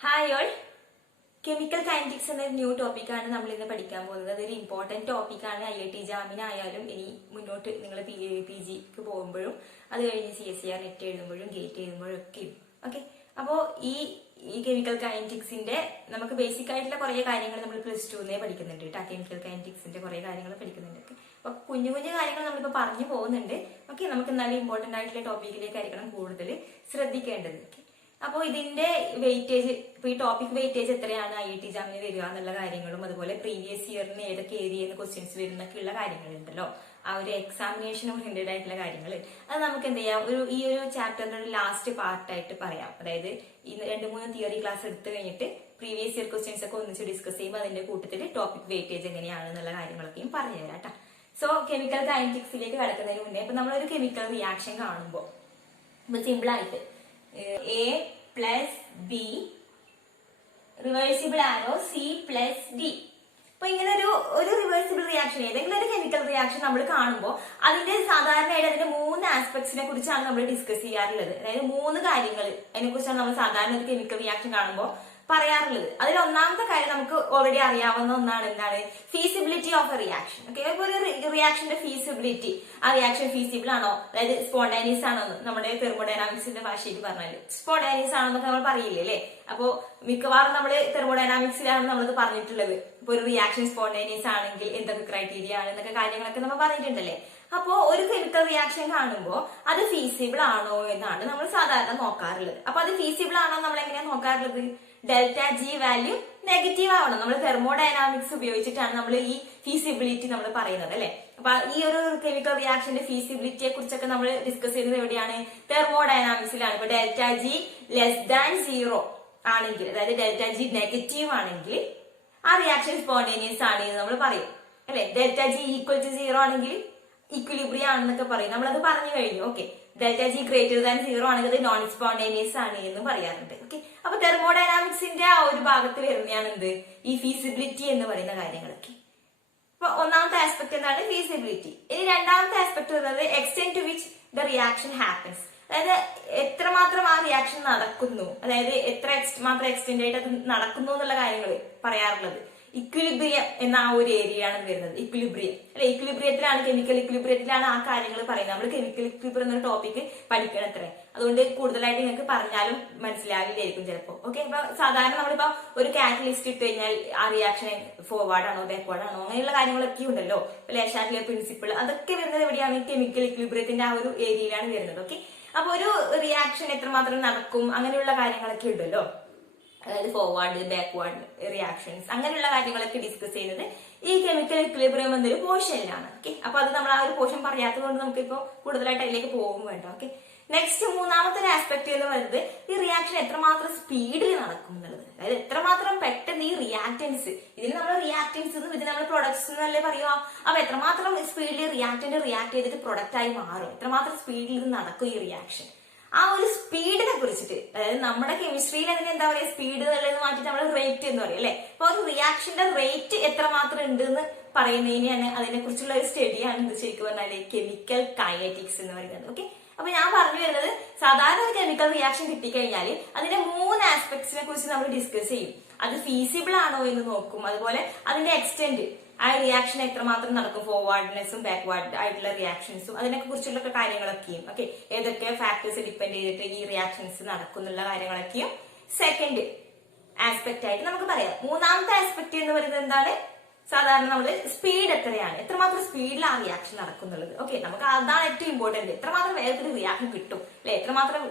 Hi all. Chemical kinetics എന്ന new ടോപ്പിക്കാണ് നമ്മൾ ഇന്ന് പഠിക്കാൻ പോകുന്നത്. അതൊരു ഇമ്പോർട്ടന്റ് ടോപ്പിക്കാണ്. IIT ജാമിനായാലും ഇനി മുന്നോട്ട് നിങ്ങൾ PGക്ക് പോകുമ്പോഴും അത് കഴിഞ്ഞ് CSER നെറ്റ് എഴുതുമ്പോഴും ഗേറ്റ് എഴുതുമ്പോഴും ഒക്കെ ഓക്കെ. അപ്പോൾ ഈ കെമിക്കൽ കൈനറ്റിക്സിന്റെ നമുക്ക് ബേസിക് ആയിട്ടുള്ള കുറെ കാര്യങ്ങൾ നമ്മൾ +2 പഠിക്കുന്നുണ്ട് കേട്ടോ. കെമിക്കൽ കൈനറ്റിക്സിന്റെ കുറെ കാര്യങ്ങൾ പഠിക്കുന്നുണ്ട്. അപ്പൊ കുഞ്ഞു കുഞ്ഞു കാര്യങ്ങൾ നമ്മളിപ്പോ പറഞ്ഞു പോകുന്നുണ്ട്. ഓക്കെ, നമുക്ക് എന്നാലും ഇമ്പോർട്ടന്റ് ആയിട്ടുള്ള ടോപ്പിക്കിലേക്കായിരിക്കണം കൂടുതൽ ശ്രദ്ധിക്കേണ്ടത്. അപ്പോൾ ഇതിന്റെ വെയിറ്റേജ്, ഇപ്പൊ ഈ ടോപ്പിക് വെയിറ്റേജ് എത്രയാണ് IIT ജാമിന് വരിക എന്നുള്ള കാര്യങ്ങളും അതുപോലെ പ്രീവിയസ് ഇയറിന് ഏതൊക്കെ ഏരിയയിൽ ക്വസ്റ്റ്യൻസ് വരുന്നൊക്കെയുള്ള കാര്യങ്ങളുണ്ടല്ലോ, ആ ഒരു എക്സാമിനേഷൻ ഓറിയന്റഡ് ആയിട്ടുള്ള കാര്യങ്ങൾ, അത് നമുക്ക് എന്ത് ചെയ്യാം, ഈ ഒരു ചാപ്റ്ററിന്റെ ഒരു ലാസ്റ്റ് പാർട്ടായിട്ട് പറയാം. അതായത് ഈ 2-3 തിയറി ക്ലാസ് എടുത്തു കഴിഞ്ഞിട്ട് പ്രീവിയസ് ഇയർ ക്വസ്റ്റ്യൻസ് ഒക്കെ ഒന്നിച്ച് ഡിസ്കസ് ചെയ്യുമ്പോൾ അതിന്റെ കൂട്ടത്തിൽ ടോപ്പിക് വെയിറ്റേജ് എങ്ങനെയാണ് എന്നുള്ള കാര്യങ്ങളൊക്കെയും പറഞ്ഞു തരാം കേട്ടോ. സോ കെമിക്കൽ കൈനറ്റിക്സിലേക്ക് കടക്കുന്നതിന് മുന്നേ ഇപ്പൊ നമ്മളൊരു കെമിക്കൽ റിയാക്ഷൻ കാണുമ്പോൾ ഇപ്പൊ സിമ്പിൾ ആയിട്ട് A plus B reversible arrow C plus D. അപ്പൊ ഇങ്ങനെ ഒരു റിവേഴ്സിബിൾ റിയാക്ഷൻ, ഏതെങ്കിലും ഒരു കെമിക്കൽ റിയാക്ഷൻ നമ്മൾ കാണുമ്പോൾ അതിന്റെ സാധാരണയായിട്ട് അതിന്റെ 3 ആസ്പെക്ട്സിനെ കുറിച്ചാണ് നമ്മൾ ഡിസ്കസ് ചെയ്യാറുള്ളത്. അതായത് 3 കാര്യങ്ങൾ അതിനെ കുറിച്ചാണ് നമ്മൾ സാധാരണ ഒരു കെമിക്കൽ റിയാക്ഷൻ കാണുമ്പോൾ പറയാറുള്ളത്. അതിൽ ഒന്നാമത്തെ കാര്യം നമുക്ക് ഓൾറെഡി അറിയാവുന്ന ഒന്നാണ്, എന്താണ് feasibility of a reaction. Okay, ഇപ്പൊ ഒരു റിയാക്ഷന്റെ ഫീസിബിലിറ്റി, ആ റിയാക്ഷൻ ഫീസിബിൾ ആണോ, അതായത് സ്പോണ്ടേനിയസ് ആണോ, നമ്മുടെ തെർമോഡൈനാമിക്സിന്റെ ഭാഷയിൽ പറഞ്ഞാല് സ്പോണ്ടേനിയസ് ആണോ എന്നൊക്കെ നമ്മൾ പറയില്ലേ അല്ലെ. അപ്പോ മിക്കവാറും നമ്മള് തെർമോഡൈനാമിക്സിലാണ് നമ്മളത് പറഞ്ഞിട്ടുള്ളത്. ഇപ്പൊ ഒരു റിയാക്ഷൻ സ്പോണ്ടേനിയസ് ആണെങ്കിൽ എന്തൊക്കെ ക്രൈറ്റീരിയ ആണ് എന്നൊക്കെ കാര്യങ്ങളൊക്കെ നമ്മൾ പറഞ്ഞിട്ടുണ്ടല്ലേ. അപ്പോ ഒരു കെമിക്കൽ റിയാക്ഷൻ കാണുമ്പോൾ അത് ഫീസിബിൾ ആണോ എന്നാണ് നമ്മൾ സാധാരണ നോക്കാറുള്ളത്. അപ്പൊ അത് ഫീസിബിൾ ആണോ നമ്മൾ എങ്ങനെയാ നോക്കാറുള്ളത്, ΔG വാല്യൂ നെഗറ്റീവ് ആവണം. നമ്മൾ തെർമോഡൈനാമിക്സ് ഉപയോഗിച്ചിട്ടാണ് നമ്മൾ ഈ ഫീസിബിലിറ്റി നമ്മൾ പറയുന്നത് അല്ലെ. അപ്പൊ ഈ ഒരു കെമിക്കൽ റിയാക്ഷന്റെ ഫീസിബിലിറ്റിയെ കുറിച്ചൊക്കെ നമ്മൾ ഡിസ്കസ് ചെയ്യുന്നത് എവിടെയാണ്, തെർമോഡൈനാമിക്സിലാണ്. ഇപ്പൊ ΔG <0 ആണെങ്കിൽ, അതായത് ΔG നെഗറ്റീവ് ആണെങ്കിൽ ആ റിയാക്ഷൻ സ്പോണ്ടേനിയസ് ആണ് എന്ന് നമ്മൾ പറയും അല്ലെ. ΔG =0 ആണെങ്കിൽ ഇക്വിലിബ്രിയം ആണെന്നൊക്കെ പറയും. നമ്മളത് പറഞ്ഞു കഴിഞ്ഞു. ഓക്കെ, ΔG >0 ആണെങ്കിൽ അത് നോൺ സ്പോണ്ടേനിയസ് ആണ് എന്ന് പറയാറുണ്ട്. ഓക്കെ, അപ്പൊ തെർമോഡൈനാമിക്സിന്റെ ആ ഒരു ഭാഗത്ത് വരുന്നതാണ് എന്ത്, ഈ ഫീസിബിലിറ്റി എന്ന് പറയുന്ന കാര്യങ്ങളൊക്കെ. അപ്പൊ ഒന്നാമത്തെ ആസ്പെക്ട് എന്താണ്, ഫീസിബിലിറ്റി. ഇനി രണ്ടാമത്തെ ആസ്പെക്ട് വരുന്നത് extent to which the reaction happens, അതായത് എത്രമാത്രം ആ റിയാക്ഷൻ നടക്കുന്നു, അതായത് എത്ര മാത്രം എക്സ്റ്റെന്റ് ആയിട്ട് അത് നടക്കുന്നു എന്നുള്ള കാര്യങ്ങൾ പറയാറുള്ളത്. ഇക്വിലിബ്രിയം എന്ന ആ ഒരു ഏരിയയാണ് വരുന്നത്. ഇക്വിലിബ്രിയം അല്ലെ, ഇക്വിലിബ്രിയത്തിലാണ്, കെമിക്കൽ ഇക്വിലിബ്രിയത്തിലാണ് ആ കാര്യങ്ങൾ പറയുന്നത്. നമ്മൾ കെമിക്കൽ ഇക്വിലിബ്രിയം എന്നൊരു ടോപ്പിക് പഠിക്കണം അത്രേ. അതുകൊണ്ട് കൂടുതലായിട്ട് നിങ്ങൾക്ക് പറഞ്ഞാലും മനസ്സിലാവില്ലായിരിക്കും ചിലപ്പോൾ. ഓക്കെ, അപ്പൊ സാധാരണ നമ്മളിപ്പോ ഒരു കാറ്റലിസ്റ്റ് ഇട്ട് കഴിഞ്ഞാൽ ആ റിയാക്ഷൻ ഫോർവേഡ് ആണോ ബാക്ക്വേർഡ് ആണോ അങ്ങനെയുള്ള കാര്യങ്ങളൊക്കെ ഉണ്ടല്ലോ. ലേശാക്കിലെ പ്രിൻസിപ്പിൾ അതൊക്കെ വരുന്നത് എവിടെയാണ്, കെമിക്കൽ ഇക്വിലിബ്രിയത്തിന്റെ ആ ഒരു ഏരിയയിലാണ് വരുന്നത്. ഓക്കെ, അപ്പൊ ഒരു റിയാക്ഷൻ എത്രമാത്രം നടക്കും അങ്ങനെയുള്ള കാര്യങ്ങളൊക്കെ ഉണ്ടല്ലോ, അതായത് ഫോർവേഡ് ബാക്ക്വേർഡ് റിയാക്ഷൻസ് അങ്ങനെയുള്ള കാര്യങ്ങളൊക്കെ ഡിസ്കസ് ചെയ്യുന്നത് ഈ കെമിക്കൽ ഇക്വിലിബ്രിയം എന്നൊരു പോർഷനിലാണ്. ഓക്കെ, അപ്പൊ അത് നമ്മൾ ആ ഒരു പോർഷൻ പറയാത്തത് കൊണ്ട് നമുക്ക് ഇപ്പൊ കൂടുതലായിട്ട് അതിലേക്ക് പോകും വേണ്ട. ഓക്കെ, നെക്സ്റ്റ് മൂന്നാമത്തെ ഒരു ആസ്പെക്ട് എന്ന് പറയുന്നത് ഈ റിയാക്ഷൻ എത്രമാത്രം സ്പീഡിൽ നടക്കും എന്നുള്ളത്. അതായത് എത്രമാത്രം പെട്ടെന്ന് ഈ റിയാക്ടൻസ്, ഇതിന് നമ്മൾ റിയാക്ടൻസ് ഇതിന് നമ്മൾ പ്രൊഡക്ട്സ് എന്നല്ലേ പറയുക. അപ്പൊ എത്രമാത്രം സ്പീഡിൽ റിയാക്ടന്റ് റിയാക്ട് ചെയ്തിട്ട് പ്രൊഡക്റ്റ് ആയി മാറും, എത്രമാത്രം സ്പീഡിൽ ഇത് നടക്കും ഈ റിയാക്ഷൻ, ആ ഒരു സ്പീഡിനെ കുറിച്ചിട്ട്. അതായത് നമ്മുടെ കെമിസ്ട്രിയിൽ അതിന് എന്താ പറയുക, സ്പീഡ് എന്നുള്ളത് മാറ്റിട്ട് നമ്മൾ റേറ്റ് എന്ന് പറയും അല്ലെ. അപ്പൊ ഒരു റിയാക്ഷന്റെ റേറ്റ് എത്രമാത്രം ഉണ്ട് എന്ന് പറയുന്നതിനാണ്, അതിനെ കുറിച്ചുള്ള ഒരു സ്റ്റഡിയാണ് ഇത് ശരിക്കും പറഞ്ഞാല് കെമിക്കൽ കൈനറ്റിക്സ് എന്ന് പറയുന്നത്. ഓക്കെ, അപ്പൊ ഞാൻ പറഞ്ഞു വരുന്നത്, സാധാരണ ഒരു കെമിക്കൽ റിയാക്ഷൻ കിട്ടിക്കഴിഞ്ഞാൽ അതിന്റെ 3 ആസ്പെക്ട്സിനെ കുറിച്ച് നമ്മൾ ഡിസ്കസ് ചെയ്യും. അത് ഫീസിബിൾ ആണോ എന്ന് നോക്കും, അതുപോലെ അതിന്റെ എക്സ്റ്റെന്റ്, ആ റിയാക്ഷൻ എത്രമാത്രം നടക്കും, ഫോർവേഡ്നെസ്സും ബാക്ക്വേർഡ് ആയിട്ടുള്ള റിയാക്ഷൻസും അതിനൊക്കെ കുറിച്ചുള്ള കാര്യങ്ങളൊക്കെയും. ഓക്കെ, ഏതൊക്കെ ഫാക്ടേഴ്സ് ഡിപ്പെൻഡ് ചെയ്തിട്ട് ഈ റിയാക്ഷൻസ് നടക്കും എന്നുള്ള കാര്യങ്ങളൊക്കെയും സെക്കൻഡ് ആസ്പെക്ട് ആയിട്ട് നമുക്ക് പറയാം. മൂന്നാമത്തെ ആസ്പെക്ട് എന്ന് പറയുന്നത് എന്താണ്, സാധാരണ നമ്മൾ സ്പീഡ് എത്രയാണ്, എത്രമാത്രം സ്പീഡിൽ ആ റിയാക്ഷൻ നടക്കുന്നുള്ളത്. ഓക്കെ, നമുക്ക് അതാണ് ഏറ്റവും ഇമ്പോർട്ടന്റ്. എത്രമാത്രം വേഗത്തിൽ റിയാക്ഷൻ കിട്ടും അല്ലെ, എത്രമാത്രം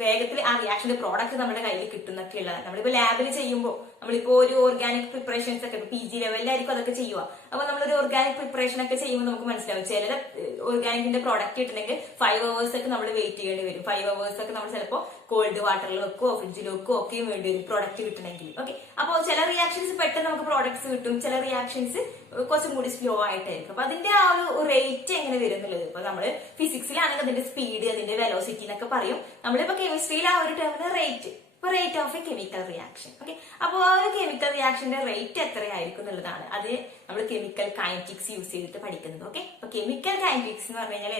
വേഗത്തിൽ ആ റിയാക്ഷന്റെ പ്രോഡക്റ്റ് നമ്മുടെ കയ്യിൽ കിട്ടുന്നൊക്കെ ഉള്ളതാണ്. നമ്മളിപ്പോ ലാബിൽ ചെയ്യുമ്പോൾ, നമ്മളിപ്പോ ഒരു ഓർഗാനിക് പ്രിപ്പറേഷൻസ് ഒക്കെ PG ലെവലിലായിരിക്കും അതൊക്കെ ചെയ്യുക. അപ്പൊ നമ്മളൊരു ഓർഗാനിക് പ്രിപ്പറേഷൻ ഒക്കെ ചെയ്യുമ്പോൾ നമുക്ക് മനസ്സിലാവും, ചില ഓർഗാനിക്കിന്റെ പ്രോഡക്റ്റ് കിട്ടണമെങ്കിൽ 5 hours ഒക്കെ നമ്മൾ വെയിറ്റ് ചെയ്യേണ്ടി വരും. 5 hours ഒക്കെ നമ്മൾ ചിലപ്പോൾ കോൾഡ് വാട്ടറിൽ വെക്കോ ഫ്രിഡ്ജിൽ വെക്കോ ഒക്കെയും വേണ്ടി വരും പ്രോഡക്റ്റ് കിട്ടണമെങ്കിൽ. ഓക്കെ, അപ്പോൾ ചില റിയാക്ഷൻസ് പെട്ടെന്ന് നമുക്ക് പ്രോഡക്ട്സ് കിട്ടും, ചില റിയാക്ഷൻസ് കുറച്ചും കൂടി സ്ലോ ആയിട്ടായിരിക്കും. അപ്പൊ അതിന്റെ ആ ഒരു റേറ്റ് എങ്ങനെ വരും എന്നുള്ളത്, ഇപ്പൊ നമ്മള് ഫിസിക്സിലാണെങ്കിൽ അതിന്റെ സ്പീഡ്, അതിന്റെ വെലോസിറ്റി എന്നൊക്കെ പറയും. നമ്മളിപ്പോ കെമിസ്ട്രിയിൽ ആ ഒരു ടേമിന് റേറ്റ്, ഇപ്പൊ rate of A chemical reaction. Okay, അപ്പൊ ആ ഒരു കെമിക്കൽ റിയാക്ഷന്റെ റേറ്റ് എത്രയായിരിക്കും എന്നുള്ളതാണ് അത് നമ്മൾ കെമിക്കൽ കൈനറ്റിക്സ് യൂസ് ചെയ്തിട്ട് പഠിക്കുന്നത്. ഓക്കെ, അപ്പൊ കെമിക്കൽ കൈനറ്റിക്സ് എന്ന് പറഞ്ഞു കഴിഞ്ഞാൽ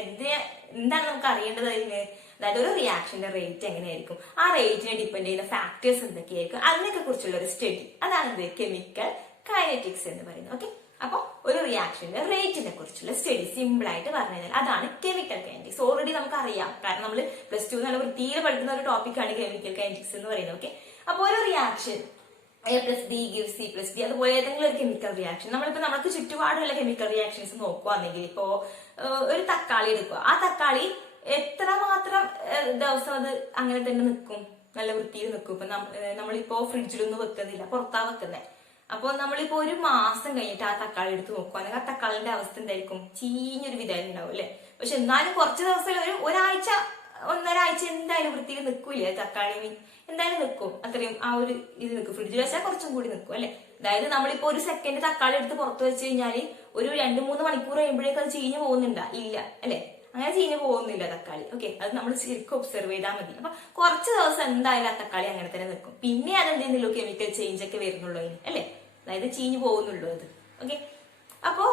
എന്താണ് നമുക്ക് അറിയേണ്ടത്, അതിന് അതായത് ഒരു റിയാക്ഷന്റെ റേറ്റ് എങ്ങനെയായിരിക്കും, ആ റേറ്റിനെ ഡിപ്പെൻഡ് ചെയ്യുന്ന ഫാക്ടേഴ്സ് എന്തൊക്കെയായിരിക്കും, അതിനൊക്കെ കുറിച്ചുള്ള ഒരു സ്റ്റഡി, അതാണ് എന്ത് കെമിക്കൽ കൈനറ്റിക്സ് എന്ന് പറയുന്നത്. ഓക്കെ, അപ്പൊ ഒരു റിയാക്ഷന്റെ റേറ്റിനെ കുറിച്ചുള്ള സ്റ്റഡി സിമ്പിൾ ആയിട്ട് പറഞ്ഞു കഴിഞ്ഞാൽ അതാണ് കെമിക്കൽ കൈനറ്റിക്സ്. ഓൾറെഡി നമുക്ക് അറിയാം, കാരണം നമ്മൾ പ്ലസ് ടു നല്ല വൃത്തിയിൽ പഠിക്കുന്ന ഒരു ടോപ്പിക്കാണ് കെമിക്കൽ കൈനറ്റിക്സ് എന്ന് പറയുന്നത്. ഓക്കെ, അപ്പൊ ഒരു റിയാക്ഷൻ A+B=C+D അതുപോലെ ഏതെങ്കിലും ഒരു കെമിക്കൽ റിയാക്ഷൻ നമ്മളിപ്പോ നമുക്ക് ചുറ്റുപാടുള്ള കെമിക്കൽ റിയാക്ഷൻസ് നോക്കുവാണെങ്കിൽ ഇപ്പോ ഒരു തക്കാളി എടുക്കുക, ആ തക്കാളി എത്രമാത്രം ദിവസം അത് അങ്ങനെ തന്നെ നിൽക്കും, നല്ല വൃത്തിയിൽ നിൽക്കും. ഇപ്പൊ നമ്മളിപ്പോ ഫ്രിഡ്ജിലൊന്നും വെക്കുന്നില്ല, പുറത്താ വെക്കുന്നത്. അപ്പൊ നമ്മളിപ്പോ ഒരു മാസം കഴിഞ്ഞിട്ട് ആ തക്കാളി എടുത്ത് നോക്കുവാണെങ്കിൽ ആ തക്കാളിന്റെ അവസ്ഥ എന്തായിരിക്കും, ചീഞ്ഞൊരു വിധം ഉണ്ടാവും അല്ലെ. പക്ഷെ എന്നാലും കുറച്ച് ദിവസം ഒരാഴ്ച 1.5 ആഴ്ച എന്തായാലും വൃത്തിയിൽ നിൽക്കൂലേ തക്കാളി, എന്തായാലും നിൽക്കും, അത്രയും ആ ഒരു ഇത് നിൽക്കും. ഫ്രിഡ്ജിൽ വെച്ചാൽ കുറച്ചും കൂടി നിൽക്കും അല്ലെ. അതായത് നമ്മളിപ്പോ ഒരു സെക്കൻഡ് തക്കാളി എടുത്ത് പുറത്ത് വെച്ച് കഴിഞ്ഞാല് ഒരു 2-3 മണിക്കൂർ കഴിയുമ്പോഴേക്കും അത് ചീഞ്ഞു പോകുന്നുണ്ടാ ഇല്ല അല്ലെ, അങ്ങനെ ചീഞ്ഞു പോകുന്നില്ല തക്കാളി. ഓക്കെ, അത് നമ്മൾ ശരിക്കും ഒബ്സർവ് ചെയ്താൽ മതി. അപ്പൊ കുറച്ച് ദിവസം എന്തായാലും ആ തക്കാളി അങ്ങനെ തന്നെ നിൽക്കും, പിന്നെ അതെന്തെങ്കിലും കെമിക്കൽ ചേഞ്ച് ഒക്കെ വരുന്നുള്ളൂ അതിന് അല്ലെ, അതായത് ചീഞ്ഞു പോകുന്നുള്ളൂ അത്. ഓക്കെ, അപ്പോ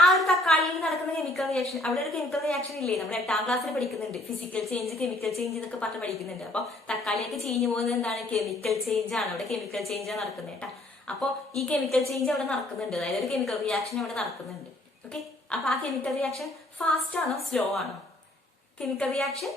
ആ ഒരു തക്കാളിയിൽ നടക്കുന്ന കെമിക്കൽ റിയാക്ഷൻ, അവിടെ ഒരു കെമിക്കൽ റിയാക്ഷൻ ഇല്ലേ, നമ്മൾ 8ാം ക്ലാസ്സിൽ പഠിക്കുന്നുണ്ട്, ഫിസിക്കൽ ചേഞ്ച് കെമിക്കൽ ചേഞ്ച് എന്നൊക്കെ പറഞ്ഞ് പഠിക്കുന്നുണ്ട്. അപ്പൊ തക്കാളിയൊക്കെ ചീഞ്ഞു പോകുന്നത് എന്താണ്, കെമിക്കൽ ചേഞ്ച് ആണ്, അവിടെ കെമിക്കൽ ചേഞ്ചാണ് നടക്കുന്നത് കേട്ടാ. അപ്പൊ ഈ കെമിക്കൽ ചേഞ്ച് അവിടെ നടക്കുന്നുണ്ട്, അതായത് ഒരു കെമിക്കൽ റിയാക്ഷൻ അവിടെ നടക്കുന്നുണ്ട്. ഓക്കെ, അപ്പൊ ആ കെമിക്കൽ റിയാക്ഷൻ ഫാസ്റ്റ് ആണോ സ്ലോ ആണോ? കെമിക്കൽ റിയാക്ഷൻ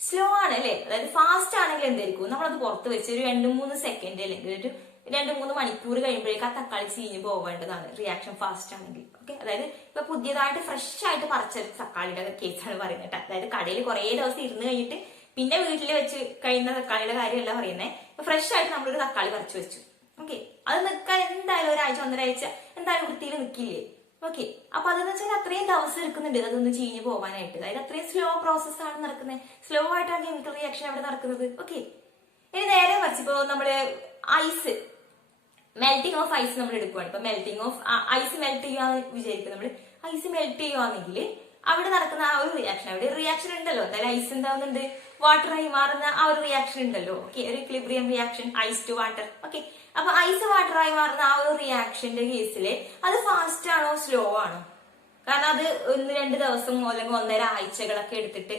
സ്ലോ ആണ് അല്ലെ. അതായത് ഫാസ്റ്റ് ആണെങ്കിൽ എന്തായിരിക്കും, നമ്മളത് പുറത്ത് വെച്ച് ഒരു 2-3 സെക്കൻഡ് അല്ലെങ്കിൽ ഒരു 2-3 മണിക്കൂർ കഴിയുമ്പോഴേക്കും ആ തക്കാളി ചീഞ്ഞ് പോവേണ്ടതാണ് റിയാക്ഷൻ ഫാസ്റ്റ് ആണെങ്കിൽ. ഓക്കെ, അതായത് ഇപ്പൊ പുതിയതായിട്ട് ഫ്രഷ് ആയിട്ട് പറിച്ച തക്കാളിയുടെ കേസാണ് പറയുന്നത് കേട്ടോ. അതായത് കടയിൽ കുറെ ദിവസം ഇരുന്ന് കഴിഞ്ഞിട്ട് പിന്നെ വീട്ടിൽ വെച്ച് കഴിയുന്ന തക്കാളിയുടെ കാര്യമല്ല പറയുന്നത്, ഫ്രഷ് ആയിട്ട് നമ്മളൊരു തക്കാളി പറിച്ചു വെച്ചു. ഓക്കെ, അത് നിൽക്കാൻ എന്തായാലും 1-1.5 ആഴ്ച എന്തായാലും വൃത്തിയിൽ നിൽക്കില്ലേ. ഓക്കെ, അപ്പൊ അതെന്ന് വെച്ചാൽ അത്രയും ദിവസം എടുക്കുന്നുണ്ട് അതൊന്ന് ചീഞ്ഞ് പോകാനായിട്ട്. അതായത് അത്രയും സ്ലോ പ്രോസസ് ആണ് നടക്കുന്നത്, സ്ലോ ആയിട്ടാണ് കെമിക്കൽ റിയാക്ഷൻ അവിടെ നടക്കുന്നത്. ഓക്കെ, ഇനി നേരെ മറിച്ചിപ്പോ നമ്മള് ഐസ്, മെൽറ്റിംഗ് ഓഫ് ഐസ് നമ്മൾ എടുക്കുവാണ്. ഇപ്പൊ മെൽറ്റിംഗ് ഓഫ് ഐസ് മെൽറ്റ് ചെയ്യാന്ന് വിചാരിക്കും, നമ്മൾ ഐസ് മെൽറ്റ് ചെയ്യുവാണെങ്കിൽ അവിടെ നടക്കുന്ന ആ ഒരു റിയാക്ഷൻ, അവിടെ ഒരു റിയാക്ഷൻ ഉണ്ടല്ലോ, എന്തായാലും ഐസ് എന്താവുന്നുണ്ട്, വാട്ടറായി മാറുന്ന ആ ഒരു റിയാക്ഷൻ ഉണ്ടല്ലോ. ഓക്കെ, ഒരു equilibrium reaction, ice to water. Okay, അപ്പൊ ഐസ് വാട്ടറായി മാറുന്ന ആ ഒരു റിയാക്ഷന്റെ കേസില് അത് ഫാസ്റ്റ് ആണോ സ്ലോ ആണോ? കാരണം അത് 1-2 ദിവസം അല്ലെങ്കിൽ 1.5 ആഴ്ചകളൊക്കെ എടുത്തിട്ട്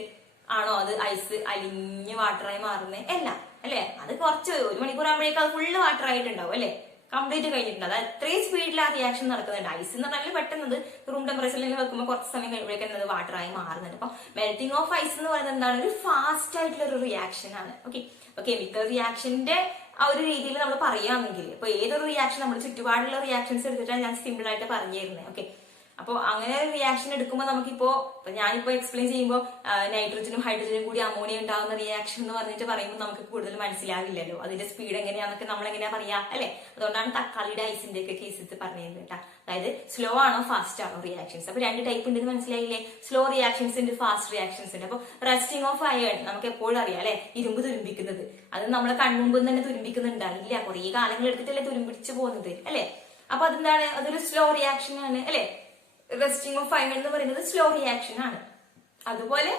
ആണോ അത് ഐസ് അലിഞ്ഞ് വാട്ടറായി മാറുന്നത്? അല്ല അല്ലെ, അത് കുറച്ച് 1 മണിക്കൂർ ആകുമ്പോഴേക്കും അത് ഫുള്ള് വാട്ടർ ആയിട്ടുണ്ടാവും അല്ലെ, കംപ്ലീറ്റ് കഴിഞ്ഞിട്ടുണ്ട്. അത് അത്രയും സ്പീഡിൽ ആ റിയാക്ഷൻ നടക്കുന്നുണ്ട്. ഐസ് എന്ന് പറഞ്ഞാൽ പെട്ടെന്ന് റൂം ടെമ്പറേച്ചറിൽ വെക്കുമ്പോൾ കുറച്ച് സമയം കഴിയുമ്പോഴേക്കും അത് വാട്ടറായി മാറുന്നുണ്ട്. അപ്പൊ മെൽറ്റിംഗ് ഓഫ് ഐസ് എന്ന് പറയുന്നത് എന്താണ്, ഒരു ഫാസ്റ്റ് ആയിട്ടുള്ള ഒരു റിയാക്ഷൻ ആണ്. ഓക്കെ, അപ്പൊ കെമിക്കൽ റിയാക്ഷന്റെ ആ ഒരു രീതിയിൽ നമ്മൾ പറയുകയാണെങ്കിൽ ഇപ്പൊ ഏതൊരു റിയാക്ഷൻ നമ്മൾ ചുറ്റുപാടുള്ള റിയാക്ഷൻസ് എടുത്തിട്ടാണ് ഞാൻ സിമ്പിൾ ആയിട്ട് പറഞ്ഞു തരുന്നത്. ഓക്കെ, അപ്പൊ അങ്ങനെ ഒരു റിയാക്ഷൻ എടുക്കുമ്പോൾ നമുക്കിപ്പോ ഞാനിപ്പോ എക്സ്പ്ലെയിൻ ചെയ്യുമ്പോൾ നൈട്രജനും ഹൈഡ്രജനും കൂടി അമോണിയ ഉണ്ടാകുന്ന റിയാക്ഷൻ എന്ന് പറഞ്ഞിട്ട് പറയുമ്പോൾ നമുക്ക് കൂടുതൽ മനസ്സിലാവില്ലല്ലോ, അതിന്റെ സ്പീഡ് എങ്ങനെയാന്നൊക്കെ നമ്മൾ എങ്ങനെയാ പറയാ അല്ലെ. അതുകൊണ്ടാണ് തക്കാളിയുടെ ഐസിന്റെ ഒക്കെ കേസസ് പറഞ്ഞത് കേട്ടാ. അതായത് സ്ലോ ആണോ ഫാസ്റ്റ് ആണോ റിയാക്ഷൻസ്. അപ്പൊ 2 ടൈപ്പ് ഉണ്ടെന്ന് മനസ്സിലായില്ലേ, സ്ലോ റിയാക്ഷൻസ് ഉണ്ട്, ഫാസ്റ്റ് റിയാക്ഷൻസ് ഉണ്ട്. അപ്പൊ റസ്റ്റിംഗ് ഓഫ് അയൺ നമുക്ക് എപ്പോഴും അറിയാം അല്ലെ, ഇരുമ്പ് തുരുമ്പിക്കുന്നത്, അത് നമ്മളെ കൺമുമ്പ് തന്നെ തുരുമ്പിക്കുന്നുണ്ടാവില്ല, കുറെ കാലങ്ങൾ എടുത്തിട്ടല്ലേ തുരുമ്പിടിച്ചു പോകുന്നത് അല്ലെ. അപ്പൊ അതെന്താണ്, അതൊരു സ്ലോ റിയാക്ഷൻ ആണ് അല്ലെ. റസ്റ്റിംഗ് ഓഫ് അയൺ എന്ന് പറയുന്നത് സ്ലോ റിയാക്ഷൻ ആണ്. അതുപോലെ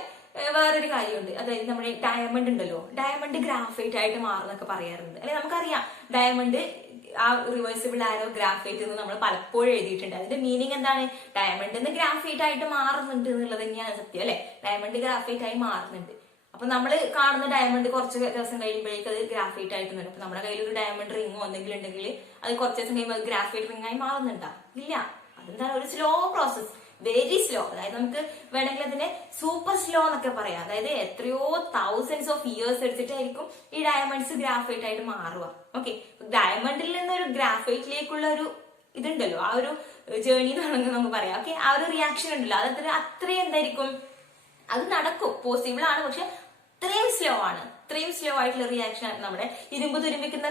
വേറൊരു കാര്യമുണ്ട്, അതായത് നമ്മുടെ ഡയമണ്ട് ഉണ്ടല്ലോ, ഡയമണ്ട് ഗ്രാഫൈറ്റ് ആയിട്ട് മാറുന്നൊക്കെ പറയാറുണ്ട് അല്ലെ. നമുക്കറിയാം ഡയമണ്ട് ആ റിവേഴ്സിബിൾ ആരോ ഗ്രാഫൈറ്റ് എന്ന് നമ്മൾ പലപ്പോഴും എഴുതിയിട്ടുണ്ട്. അതിന്റെ മീനിങ് എന്താണ്, ഡയമണ്ട് എന്ന് ഗ്രാഫൈറ്റ് ആയിട്ട് മാറുന്നുണ്ട് എന്നുള്ളത് തന്നെയാണ് സത്യം അല്ലെ. ഡയമണ്ട് ഗ്രാഫൈറ്റ് ആയി മാറുന്നുണ്ട്. അപ്പൊ നമ്മൾ കാണുന്ന ഡയമണ്ട് കുറച്ച് ദിവസം കഴിയുമ്പോഴേക്കും അത് ഗ്രാഫൈറ്റ് ആയിട്ട് വരും. അപ്പൊ നമ്മുടെ കയ്യിൽ ഒരു ഡയമണ്ട് റിങ്ങോ എന്തെങ്കിലും ഉണ്ടെങ്കിൽ അത് കുറച്ച് ദിവസം കഴിയുമ്പോൾ അത് ഗ്രാഫൈറ്റ് റിംഗ് ആയി മാറുന്നുണ്ടാ ഇല്ല. അതെന്താണ്, ഒരു സ്ലോ പ്രോസസ്, വെരി സ്ലോ. അതായത് നമുക്ക് വേണമെങ്കിൽ അതിനെ സൂപ്പർ സ്ലോ എന്നൊക്കെ പറയാം. അതായത് എത്രയോ തൗസൻഡ്സ് ഓഫ് ഇയേഴ്സ് എടുത്തിട്ടായിരിക്കും ഈ ഡയമണ്ട്സ് ഗ്രാഫൈറ്റ് ആയിട്ട് മാറുക. ഓക്കെ, ഡയമണ്ടിൽ നിന്ന് ഒരു ഗ്രാഫൈറ്റിലേക്കുള്ള ഒരു ഇതുണ്ടല്ലോ, ആ ഒരു ജേർണി എന്നാണെങ്കിൽ നമുക്ക് പറയാം. ഓക്കെ, ആ ഒരു റിയാക്ഷൻ ഉണ്ടല്ലോ, അത് അത്രയും എന്തായിരിക്കും, അത് നടക്കും, പോസിബിൾ ആണ്, പക്ഷെ അത്രയും സ്ലോ ആണ്. ഇത്രയും സ്ലോ ആയിട്ടുള്ള റിയാക്ഷൻ ആണ്. നമ്മുടെ ഇരുമ്പ് തുരുമ്പിക്കുന്ന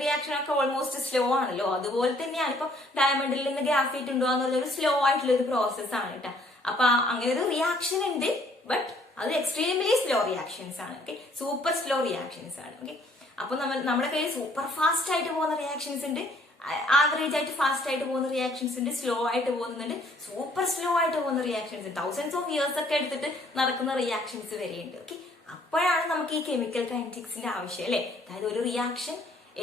റിയാക്ഷൻ ഒക്കെ ഓൾമോസ്റ്റ് സ്ലോ ആണല്ലോ, അതുപോലെ തന്നെയാണ് ഇപ്പൊ ഡയമണ്ടിൽ നിന്ന് ഗ്രാഫൈറ്റ് ഉണ്ടോ എന്നുള്ള ഒരു സ്ലോ ആയിട്ടുള്ള ഒരു പ്രോസസ് ആണ് കേട്ടോ. അപ്പൊ അങ്ങനെ ഒരു റിയാക്ഷൻ ഉണ്ട്, ബട്ട് അത് എക്സ്ട്രീംലി സ്ലോ റിയാക്ഷൻസ് ആണ്. ഓക്കെ, സൂപ്പർ സ്ലോ റിയാക്ഷൻസ് ആണ്. ഓക്കെ, അപ്പൊ നമ്മുടെ കയ്യിൽ സൂപ്പർ ഫാസ്റ്റ് ആയിട്ട് പോകുന്ന റിയാക്ഷൻസ് ഉണ്ട്, ആവറേജ് ആയിട്ട് ഫാസ്റ്റ് ആയിട്ട് പോകുന്ന റിയാക്ഷൻസ് ഉണ്ട്, സ്ലോ ആയിട്ട് പോകുന്നുണ്ട്, സൂപ്പർ സ്ലോ ആയിട്ട് പോകുന്ന റിയാക്ഷൻസ്, തൗസൻഡ്സ് ഓഫ് ഇയേഴ്സ് ഒക്കെ എടുത്തിട്ട് നടക്കുന്ന റിയാക്ഷൻസ് വരെയുണ്ട്. ഓക്കെ, അപ്പോഴാണ് നമുക്ക് ഈ കെമിക്കൽ കൈനറ്റിക്സിന്റെ ആവശ്യം അല്ലെ. അതായത് ഒരു റിയാക്ഷൻ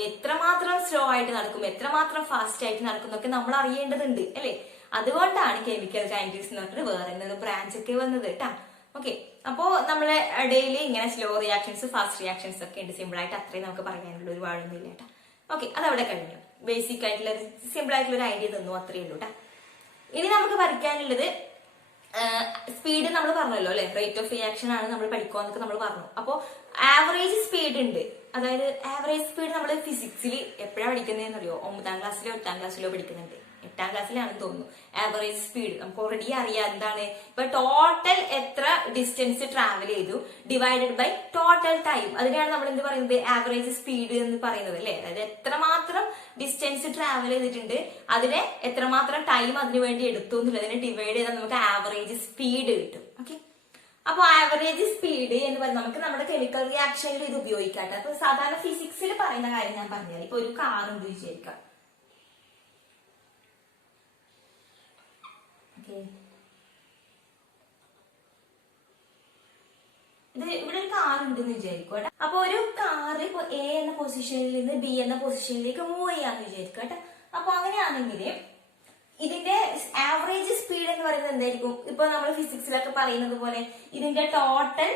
എത്രമാത്രം സ്ലോ ആയിട്ട് നടക്കും, എത്രമാത്രം ഫാസ്റ്റ് ആയിട്ട് നടക്കും എന്നൊക്കെ നമ്മൾ അറിയേണ്ടതുണ്ട് അല്ലെ. അതുകൊണ്ടാണ് കെമിക്കൽ കൈനറ്റിക്സ് എന്ന് പറഞ്ഞിട്ട് വേറെ ഒരു ബ്രാഞ്ച് ഒക്കെ വന്നത് കേട്ടാ. ഓക്കെ, അപ്പോ നമ്മളെ ഡെയിലി ഇങ്ങനെ സ്ലോ റിയാക്ഷൻസ് ഫാസ്റ്റ് റിയാക്ഷൻസ് ഒക്കെ ഉണ്ട്. സിമ്പിൾ ആയിട്ട് അത്രയും നമുക്ക് പറയാനുള്ള ഒരുപാടൊന്നും ഇല്ല കേട്ടോ. ഓക്കെ, അതവിടെ കഴിഞ്ഞു. ബേസിക് ആയിട്ടുള്ള സിമ്പിൾ ആയിട്ടുള്ള ഒരു ഐഡിയ തന്നു, അത്രയേ ഉള്ളൂ കേട്ടോ. ഇനി നമുക്ക് പഠിക്കാനുള്ളത് സ്പീഡ് നമ്മൾ പറഞ്ഞല്ലോ അല്ലെ, റേറ്റ് ഓഫ് റിയാക്ഷൻ ആണ് നമ്മൾ പഠിക്കുമെന്നൊക്കെ നമ്മൾ പറഞ്ഞു. അപ്പോൾ ആവറേജ് സ്പീഡ് ഉണ്ട്. അതായത് ആവറേജ് സ്പീഡ് നമ്മൾ ഫിസിക്സിൽ എപ്പോഴാണ് പഠിക്കുന്നതെന്ന് അറിയോ? 9ാം ക്ലാസ്സിലോ 8ാം ക്ലാസ്സിലോ പഠിക്കുന്നുണ്ട്. 8ാം ക്ലാസ്സിലാണെന്ന് തോന്നുന്നു. ആവറേജ് സ്പീഡ് നമുക്ക് ഓൾറെഡി അറിയാം എന്താണ്. ഇപ്പൊ ടോട്ടൽ എത്ര ഡിസ്റ്റൻസ് ട്രാവൽ ചെയ്തു ഡിവൈഡഡ് ബൈ ടോട്ടൽ ടൈം, അതിനാണ് നമ്മൾ എന്ത് പറയുന്നത്, ആവറേജ് സ്പീഡ് എന്ന് പറയുന്നത് അല്ലെ. അതായത് എത്രമാത്രം ഡിസ്റ്റൻസ് ട്രാവൽ ചെയ്തിട്ടുണ്ട്, അതിനെ എത്രമാത്രം ടൈം അതിനു വേണ്ടി എടുത്തു എന്നുള്ളതിനെ ഡിവൈഡ് ചെയ്താൽ നമുക്ക് ആവറേജ് സ്പീഡ് കിട്ടും. ഓക്കെ, അപ്പൊ ആവറേജ് സ്പീഡ് എന്ന് പറയുന്നത് നമുക്ക് നമ്മുടെ കെമിക്കൽ റിയാക്ഷനിൽ ഇത് ഉപയോഗിക്കാട്ടെ. അപ്പൊ സാധാരണ ഫിസിക്സിൽ പറയുന്ന കാര്യം ഞാൻ പറഞ്ഞാൽ, ഇപ്പൊ ഒരു കാർ ഉണ്ട് വിചാരിക്കാം. ഇത് ഇവിടെ ഒരു കാർ ഉണ്ടെന്ന് വിചാരിക്കും. അപ്പൊ ഒരു കാർ ഇപ്പൊ എ എന്ന പൊസിഷനിൽ നിന്ന് ബി എന്ന പൊസിഷനിലേക്ക് മൂവ് ചെയ്യാന്ന് വിചാരിക്കും. അപ്പൊ അങ്ങനെയാണെങ്കിൽ ഇതിന്റെ ആവറേജ് സ്പീഡ് എന്ന് പറയുന്നത് എന്തായിരിക്കും? ഇപ്പൊ നമ്മൾ ഫിസിക്സിലൊക്കെ പറയുന്നത് പോലെ ഇതിന്റെ total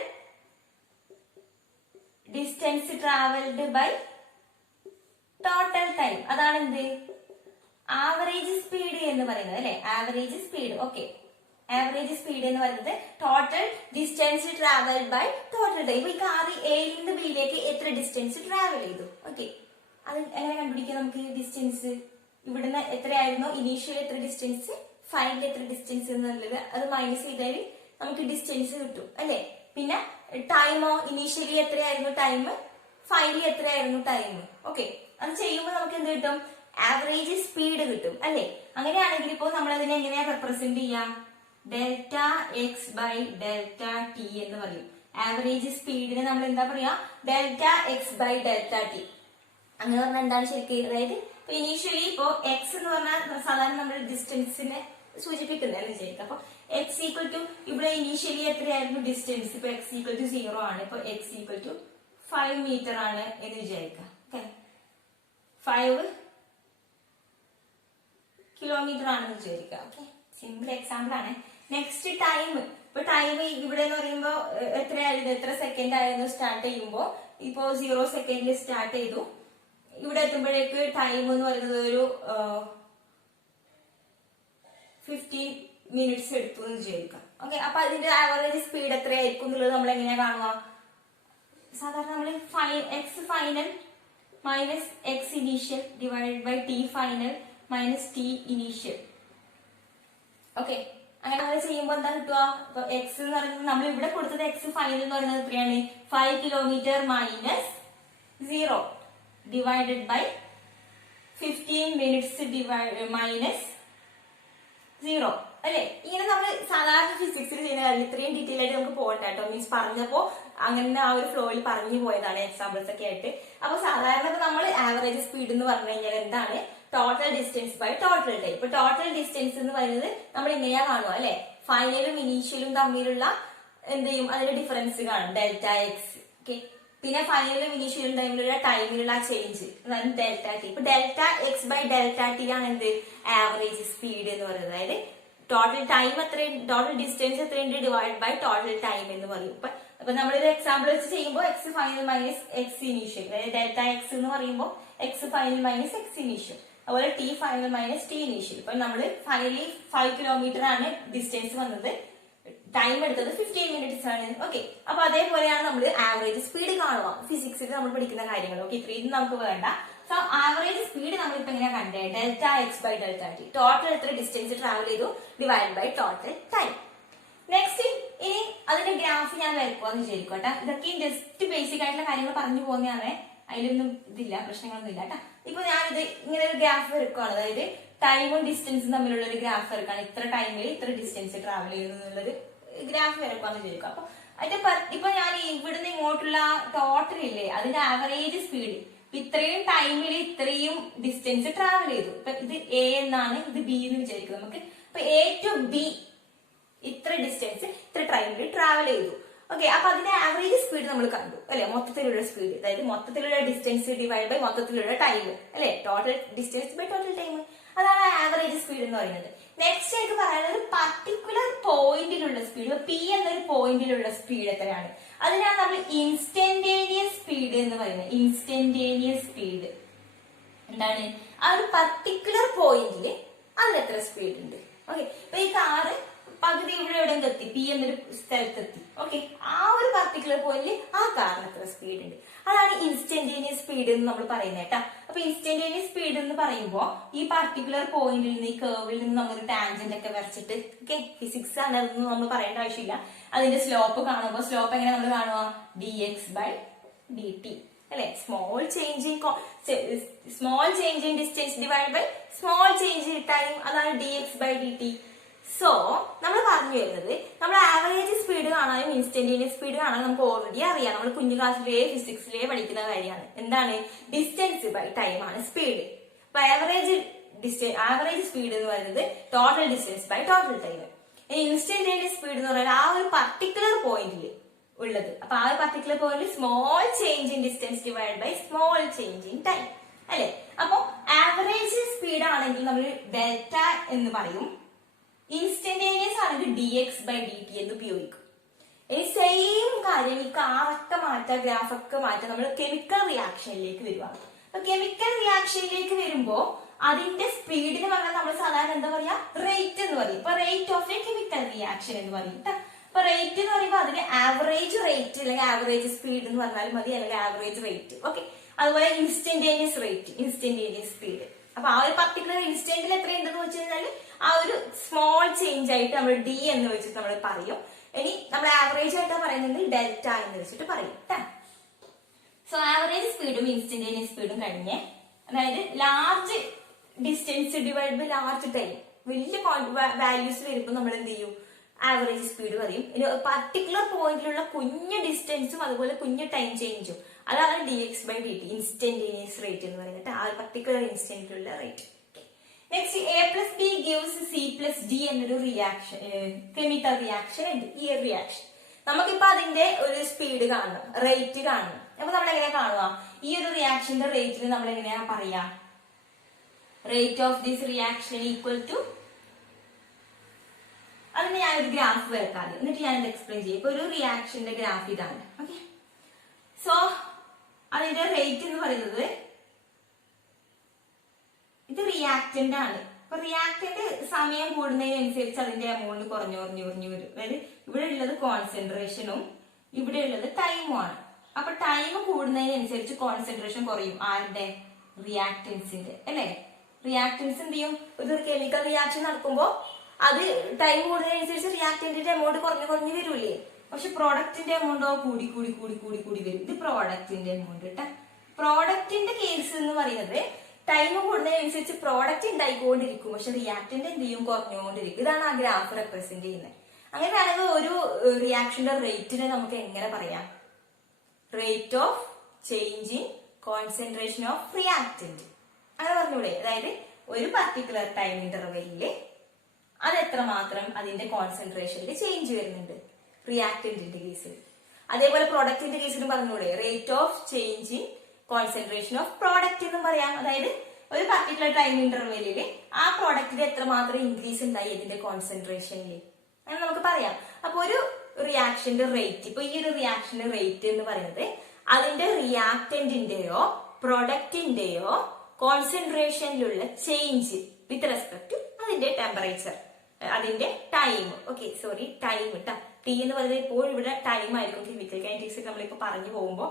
distance travelled by total time, അതാണ് എന്ത് ആവറേജ് സ്പീഡ് എന്ന് പറയുന്നത് അല്ലെ. Average speed, okay. Average speed എന്ന് പറയുന്നത് total distance travelled by total time. ഇപ്പൊ ഈ കാർ എയിൽ നിന്ന് ബിയിലേക്ക് എത്ര ഡിസ്റ്റൻസ് ട്രാവൽ ചെയ്തു? ഓക്കെ, അത് എങ്ങനെ കണ്ടുപിടിക്കാം നമുക്ക്? ഈ ഡിസ്റ്റൻസ് ഇവിടുന്ന് എത്രയായിരുന്നു ഇനീഷ്യലി, എത്ര ഡിസ്റ്റൻസ്, ഫൈനൽ എത്ര ഡിസ്റ്റൻസ് എന്നുള്ളത് അത് മൈനസ് ചെയ്താൽ നമുക്ക് ഡിസ്റ്റൻസ് കിട്ടും അല്ലെ. പിന്നെ ടൈമോ, ഇനീഷ്യലി എത്രയായിരുന്നു ടൈം, ഫൈനലി എത്രയായിരുന്നു ടൈം. ഓക്കെ, അത് ചെയ്യുമ്പോൾ നമുക്ക് എന്ത് കിട്ടും? ആവറേജ് സ്പീഡ് കിട്ടും അല്ലെ. അങ്ങനെയാണെങ്കിൽ ഇപ്പോൾ നമ്മൾ അതിനെ എങ്ങനെയാ റെപ്രസെന്റ് ചെയ്യാം? Delta x by delta T എന്ന് പറയും. ആവറേജ് സ്പീഡിനെ നമ്മൾ എന്താ പറയാ? Delta x by delta t. അങ്ങനെ പറഞ്ഞാൽ എന്താണ് ശരിക്കും? അതായത് ഇനീഷ്യലി ഇപ്പോ എക്സ് എന്ന് പറഞ്ഞാൽ സാധാരണ നമ്മൾ ഡിസ്റ്റൻസിനെ സൂചിപ്പിക്കുന്നത് വിചാരിക്കും. അപ്പൊ എക്സ് ഈക്വൽ ടു ഇവിടെ ഇനീഷ്യലി എത്രയായിരുന്നു ഡിസ്റ്റൻസ്? ഇപ്പൊ എക്സ് ഈക്വൽ ടു 0 ആണ്. ഇപ്പൊ എക്സ് ഈക്വൽ ടു 5 മീറ്റർ ആണ് എന്ന് വിചാരിക്കാം. ഓക്കെ, 5 കിലോമീറ്റർ ആണെന്ന് വിചാരിക്കാം. ഓക്കെ, സിമ്പിൾ എക്സാമ്പിൾ ആണ്. Next time. ഇപ്പൊ ടൈം ഇവിടെ എന്ന് പറയുമ്പോ എത്രയായിരുന്നു, എത്ര സെക്കൻഡ് ആയിരുന്നു സ്റ്റാർട്ട് ചെയ്യുമ്പോ? ഇപ്പോ 0 സെക്കൻഡിൽ സ്റ്റാർട്ട് ചെയ്തു. ഇവിടെ എത്തുമ്പോഴേക്ക് ടൈം എന്ന് പറയുന്നത് ഒരു 15 മിനിറ്റ്സ് എടുത്തു എന്ന് വിചാരിക്കാം. ഓക്കെ, അപ്പൊ അതിന്റെ ആവറേജ് സ്പീഡ് എത്രയായിരിക്കും എന്നുള്ളത് നമ്മൾ എങ്ങനെയാ കാണുക? സാധാരണ നമ്മൾ x final minus x initial divide by t final minus T initial. Okay, അങ്ങനെ ചെയ്യുമ്പോൾ എന്താ കിട്ടുക? ഇപ്പൊ എക്സ് എന്ന് പറയുന്നത് നമ്മൾ ഇവിടെ കൊടുത്തത് എക്സ് ഫൈനൽ എന്ന് പറയുന്നത് എത്രയാണ്? 5 kilometre minus 0 divided by 15 minutes minus 0 അല്ലെ. ഇങ്ങനെ നമ്മൾ സാധാരണ ഫിസിക്സിൽ ചെയ്യുന്ന കാര്യം ഇത്രയും ഡീറ്റെയിൽ ആയിട്ട് നമുക്ക് പോകണ്ട കേട്ടോ. മീൻസ് പറഞ്ഞപ്പോ അങ്ങനെ ആ ഒരു ഫ്ലോയിൽ പറഞ്ഞു പോയതാണ് എക്സാമ്പിൾസ് ഒക്കെ ആയിട്ട്. അപ്പൊ സാധാരണ നമ്മൾ ആവറേജ് സ്പീഡ് എന്ന് പറഞ്ഞു കഴിഞ്ഞാൽ എന്താണ്? Total distance by total time. ഇപ്പൊ ടോട്ടൽ ഡിസ്റ്റൻസ് എന്ന് പറയുന്നത് നമ്മൾ ഇങ്ങനെയാ കാണുക അല്ലെ. ഫൈനലും ഇനീഷ്യലും തമ്മിലുള്ള എന്ത് ചെയ്യും? അതിന്റെ ഡിഫറൻസ് കാണും, ഡെൽറ്റ എക്സ്. ഓക്കെ, പിന്നെ ഫൈനലും ഇനീഷ്യലും തമ്മിലുള്ള ടൈമിലുള്ള ചേഞ്ച് അതാണ് ഡെൽറ്റ ടി. ഇപ്പൊ delta x by delta T ആണ് എന്ത്? ആവറേജ് സ്പീഡ് എന്ന് പറയുന്നത്. അതായത് ടോട്ടൽ ടൈം എത്രയും, ടോട്ടൽ ഡിസ്റ്റൻസ് എത്രയുണ്ട് ഡിവൈഡ് ബൈ ടോട്ടൽ ടൈം എന്ന് പറയും. അപ്പൊ നമ്മളൊരു എക്സാമ്പിൾ വെച്ച് ചെയ്യുമ്പോൾ x final minus x initial, അതായത് ഡെൽറ്റ എക്സ് എന്ന് പറയുമ്പോൾ x final minus x initial, അതുപോലെ T final minus T initial. ഇപ്പൊ നമ്മള് ഫൈനലി 5 കിലോമീറ്റർ ആണ് ഡിസ്റ്റൻസ് വന്നത്, ടൈം എടുത്തത് 15 മിനിറ്റ്സ് ആണ്. ഓക്കെ, അപ്പൊ അതേപോലെയാണ് നമ്മൾ ആവറേജ് സ്പീഡ് കാണുക ഫിസിക്സിൽ നമ്മൾ പഠിക്കുന്ന കാര്യങ്ങൾ. ഓക്കെ, ഇത്രയും നമുക്ക് വേണ്ട. സോ ആവറേജ് സ്പീഡ് നമ്മളിപ്പോ എങ്ങനെയാ കണ്ടേ? Delta x by delta t. Total എത്ര ഡിസ്റ്റൻസ് ട്രാവൽ ചെയ്തു divide by total time. Next, ഇനി അതിന്റെ ഗ്രാഫ് ഞാൻ വരക്കുവാന്ന് വിചാരിക്കോട്ടെ. ഇതൊക്കെ ജസ്റ്റ് ബേസിക് ആയിട്ടുള്ള കാര്യങ്ങൾ പറഞ്ഞു പോകുന്നതാണ്, അതിലൊന്നും ഇതില്ല, പ്രശ്നങ്ങളൊന്നും ഇല്ല കേട്ടോ. ഇപ്പൊ ഞാനിത് ഇങ്ങനെ ഒരു ഗ്രാഫ് വരക്കുവാണ്. അതായത് ടൈമും ഡിസ്റ്റൻസും തമ്മിലുള്ള ഒരു ഗ്രാഫ് വരക്കാണ്. ഇത്ര ടൈമിൽ ഇത്ര ഡിസ്റ്റൻസ് ട്രാവൽ ചെയ്യുന്നു എന്നുള്ളത് ഗ്രാഫ് വരക്കുവാന്ന് വിചാരിക്കും. അപ്പൊ അതിന്റെ ഇപ്പൊ ഞാൻ ഇവിടുന്ന് ഇങ്ങോട്ടുള്ള ടോട്ടൽ ഇല്ലേ, അതിന്റെ ആവറേജ് സ്പീഡ് ഇത്രയും ടൈമിൽ ഇത്രയും ഡിസ്റ്റൻസ് ട്രാവൽ ചെയ്തു. ഇപ്പൊ ഇത് എ എന്നാണ്, ഇത് ബി എന്ന് വിചാരിക്കും നമുക്ക്. ഇപ്പൊ എ ടു ബി ഇത്ര ഡിസ്റ്റൻസ് ഇത്ര ടൈമിൽ ട്രാവൽ ചെയ്തു. ഓക്കെ, അപ്പൊ അതിന്റെ ആവറേജ് സ്പീഡ് നമ്മൾ കണ്ടു അല്ലെ. മൊത്തത്തിലുള്ള സ്പീഡ്, അതായത് മൊത്തത്തിലുള്ള ഡിസ്റ്റൻസ് ഡിവൈഡ് ബൈ മൊത്തത്തിലുള്ള ടൈം അല്ലെ. Total distance by total time. അതാണ് ആവറേജ് സ്പീഡ് എന്ന് പറയുന്നത്. നെക്സ്റ്റ് എനിക്ക് പറയാനുള്ളത് ഒരു പർട്ടിക്കുലർ പോയിന്റിലുള്ള സ്പീഡ്, പി എന്നൊരു പോയിന്റിലുള്ള സ്പീഡ് എത്രയാണ്, അതിനാണ് നമ്മൾ ഇൻസ്റ്റന്റേനിയസ് സ്പീഡ് എന്ന് പറയുന്നത്. ഇൻസ്റ്റന്റേനിയസ് സ്പീഡ് എന്താണ്, ആ ഒരു പർട്ടിക്കുലർ പോയിന്റിൽ അതിന് എത്ര സ്പീഡ് ഉണ്ട്. ഓക്കെ, ഇപ്പൊ ഈ കാറ് പകുതി ഇവിടെ എവിടെ എത്തി, പി എന്നൊരു സ്ഥലത്തെത്തി. ഓക്കെ, ആ ഒരു പർട്ടിക്കുലർ പോയിന്റിൽ ആ കാറിന് എത്ര സ്പീഡ് ഉണ്ട്, അതാണ് ഇൻസ്റ്റന്റേനിയസ് സ്പീഡ് എന്ന് നമ്മൾ പറയുന്നത് കേട്ടാ. അപ്പൊ ഇൻസ്റ്റന്റേനിയസ് സ്പീഡ് എന്ന് പറയുമ്പോൾ ഈ പർട്ടിക്കുലർ പോയിന്റിൽ നിന്ന്, ഈ കേർവിൽ നിന്ന് നമ്മളൊരു ടാൻജന്റ് ഒക്കെ വരച്ചിട്ട്, ഓക്കെ, ഫിസിക്സ് ആണ്, അതൊന്നും നമ്മൾ പറയേണ്ട ആവശ്യമില്ല. അതിന്റെ സ്ലോപ്പ് കാണുമ്പോൾ സ്ലോപ്പ് എങ്ങനെ നമ്മൾ കാണുക, dx/dt അല്ലെ. Small change in distance divide by small change in time, അതാണ് dx/dt. സോ നമ്മൾ പറഞ്ഞു വരുന്നത്, നമ്മൾ ആവറേജ് സ്പീഡ് കാണാനും ഇൻസ്റ്റന്റേനിയസ് സ്പീഡ് കാണാനും നമുക്ക് ഓൾറെഡി അറിയാം. നമ്മൾ കുഞ്ഞു ക്ലാസ്സിലെ ഫിസിക്സിലെ പഠിക്കുന്ന കാര്യമാണ്. എന്താണ്, ഡിസ്റ്റൻസ് ബൈ ടൈം ആണ് സ്പീഡ്. അപ്പൊ ആവറേജ് സ്പീഡ് എന്ന് പറയുന്നത് total distance by total time. Instantaneous speed എന്ന് പറയുന്നത് ആ ഒരു പർട്ടിക്കുലർ പോയിന്റിൽ ഉള്ളത്. അപ്പൊ ആ ഒരു പർട്ടിക്കുലർ പോയിന്റിൽ small change in distance divide by small change in time അല്ലെ. അപ്പൊ ആവറേജ് സ്പീഡ് ആണെങ്കിൽ നമ്മൾ ഡെൽറ്റ എന്ന് പറയും. ഇൻസ്റ്റന്റേനിയസ് ആണെങ്കിൽ dx/dt എന്ന് ഉപയോഗിക്കും. ഇനി സെയിം കാര്യം, ഈ കാറൊക്കെ മാറ്റാം, ഗ്രാഫൊക്കെ മാറ്റാം, നമ്മൾ കെമിക്കൽ റിയാക്ഷനിലേക്ക് വരുവാണ്. അപ്പൊ കെമിക്കൽ റിയാക്ഷനിലേക്ക് വരുമ്പോ അതിന്റെ സ്പീഡിന് പറഞ്ഞാൽ നമ്മൾ സാധാരണ എന്താ പറയാ, റേറ്റ് എന്ന് പറയും. ഇപ്പൊ rate of A chemical reaction എന്ന് പറയും. അപ്പൊ റേറ്റ് എന്ന് പറയുമ്പോൾ അതിന് ആവറേജ് റേറ്റ് അല്ലെങ്കിൽ ആവറേജ് സ്പീഡ് എന്ന് പറഞ്ഞാലും മതി, അല്ലെങ്കിൽ ആവറേജ് റേറ്റ്. ഓക്കെ, അതുപോലെ ഇൻസ്റ്റന്റേനിയസ് റേറ്റ്, ഇൻസ്റ്റന്റേനിയസ് സ്പീഡ്. അപ്പൊ ആ ഒരു പർട്ടിക്കുലർ ഇൻസ്റ്റന്റിൽ എത്രയുണ്ടെന്ന് വെച്ച് കഴിഞ്ഞാൽ ആ ഒരു സ്മോൾ ചേഞ്ച് ആയിട്ട് നമ്മൾ ഡി എന്ന് വെച്ചിട്ട് നമ്മൾ പറയും. ഇനി നമ്മൾ ആവറേജ് ആയിട്ടാ പറയുന്നെങ്കിൽ ഡെൽറ്റ എന്ന് വെച്ചിട്ട് പറയും. സോ ആവറേജ് സ്പീഡും ഇൻസ്റ്റന്റേനിയസ് സ്പീഡും കഴിഞ്ഞ്, അതായത് large distance divide by large time, വലിയ വാല്യൂസ് വരുമ്പോൾ നമ്മൾ എന്ത് ചെയ്യും, ആവറേജ് സ്പീഡ് പറയും. ഇനി പർട്ടിക്കുലർ പോയിന്റിലുള്ള കുഞ്ഞു ഡിസ്റ്റൻസും അതുപോലെ കുഞ്ഞു ടൈം ചേഞ്ചും, അതാണ് dx/dt, ഇൻസ്റ്റന്റേനിയസ് റേറ്റ് എന്ന് പറയുന്നത്. ആ പർട്ടിക്കുലർ ഇൻസ്റ്റന്റിലുള്ള rate. Next A+B gives C+D എന്നൊരു റിയാക്ഷൻ, കെമിക്കൽ റിയാക്ഷൻ ഉണ്ട്. ഈ റിയാക്ഷൻ നമുക്കിപ്പോ അതിന്റെ ഒരു സ്പീഡ് കാണണം, റേറ്റ് കാണണം. അപ്പൊ നമ്മൾ എങ്ങനെ കാണുക, ഈ ഒരു റിയാക്ഷന്റെ റേറ്റിന് നമ്മൾ എങ്ങനെയാ പറയാ, rate of this reaction equal to, അതിന് ഞാൻ ഒരു ഗ്രാഫ് വരക്കാം, എന്നിട്ട് ഞാനത് എക്സ്പ്ലെയിൻ ചെയ്യും. ഇപ്പൊ ഒരു റിയാക്ഷന്റെ ഗ്രാഫ് ഇതാണ്. ഓക്കെ, സോ അതിന്റെ റേറ്റ് എന്ന് പറയുന്നത്, ഇത് റിയാക്ടന്റ് ആണ്. അപ്പൊ റിയാക്ടന്റ് സമയം കൂടുന്നതിനനുസരിച്ച് അതിന്റെ എമൗണ്ട് കുറഞ്ഞു വരും. അതായത് ഇവിടെ ഉള്ളത് കോൺസെൻട്രേഷനും ഇവിടെ ഉള്ളത് ടൈമും ആണ്. അപ്പൊ ടൈം കൂടുന്നതിനനുസരിച്ച് കോൺസെൻട്രേഷൻ കുറയും. ആരുടെ, റിയാക്ടൻസിന്റെ അല്ലെ. റിയാക്ടൻസ് എന്ത് ചെയ്യും, ഒരു കെമിക്കൽ റിയാക്ഷൻ നടക്കുമ്പോ അത് ടൈം കൂടുന്നതിനനുസരിച്ച് റിയാക്ടന്റിന്റെ എമൗണ്ട് കുറഞ്ഞു വരൂലേ. പക്ഷെ പ്രോഡക്റ്റിന്റെ എമൗണ്ടോ കൂടി വരും. ഇത് പ്രോഡക്റ്റിന്റെ എമൗണ്ട് കേട്ടാ. പ്രോഡക്റ്റിന്റെ കേസ് എന്ന് പറയുന്നത് ടൈം കൂടുന്നതിനനുസരിച്ച് പ്രോഡക്റ്റ് ഉണ്ടായിക്കൊണ്ടിരിക്കും, പക്ഷെ റിയാക്ടന്റ് എന്ത് ചെയ്യും, കുറഞ്ഞുകൊണ്ടിരിക്കും. ഇതാണ് ആ ഗ്രാഫ് റെപ്രസെന്റ് ചെയ്യുന്നത്. അങ്ങനെയാണെങ്കിൽ ഒരു റിയാക്ഷന്റെ റേറ്റിനെ നമുക്ക് എങ്ങനെ പറയാം, rate of change in concentration of reactant അങ്ങനെ പറഞ്ഞൂടെ. അതായത് ഒരു പർട്ടിക്കുലർ ടൈം ഇന്റർവെല്ലില് അത് എത്രമാത്രം അതിന്റെ കോൺസെൻട്രേഷനിൽ ചേഞ്ച് വരുന്നുണ്ട് റിയാക്ടന്റിന്റെ കേസിൽ. അതേപോലെ പ്രോഡക്റ്റിന്റെ കേസിലും പറഞ്ഞൂടെ, rate of change in concentration of product എന്നും പറയാം. അതായത് ഒരു പർട്ടിക്കുലർ ടൈം ഇന്റർവെല്ലില് ആ പ്രോഡക്റ്റിന് എത്രമാത്രം ഇൻക്രീസ് ഉണ്ടായി അതിന്റെ കോൺസെൻട്രേഷനിൽ, അങ്ങനെ നമുക്ക് പറയാം. അപ്പൊ ഒരു റിയാക്ഷന്റെ റേറ്റ്, ഇപ്പൊ ഈ ഒരു റിയാക്ഷന്റെ റേറ്റ് എന്ന് പറയുന്നത് അതിന്റെ റിയാക്ടന്റിന്റെയോ പ്രൊഡക്റ്റിന്റെയോ കോൺസെൻട്രേഷനിലുള്ള ചേഞ്ച് വിത്ത് റെസ്പെക്ട് ടു അതിന്റെ ടെമ്പറേച്ചർ, അതിന്റെ ടൈം. ഓക്കെ, സോറി, ടൈം കേട്ടോ. ടി എന്ന് പറയുന്നത് ഇപ്പോൾ ഇവിടെ ടൈം ആയിരിക്കും. കെമിക്കൽ കൈനറ്റിക്സ് നമ്മളിപ്പോ പറഞ്ഞു പോകുമ്പോൾ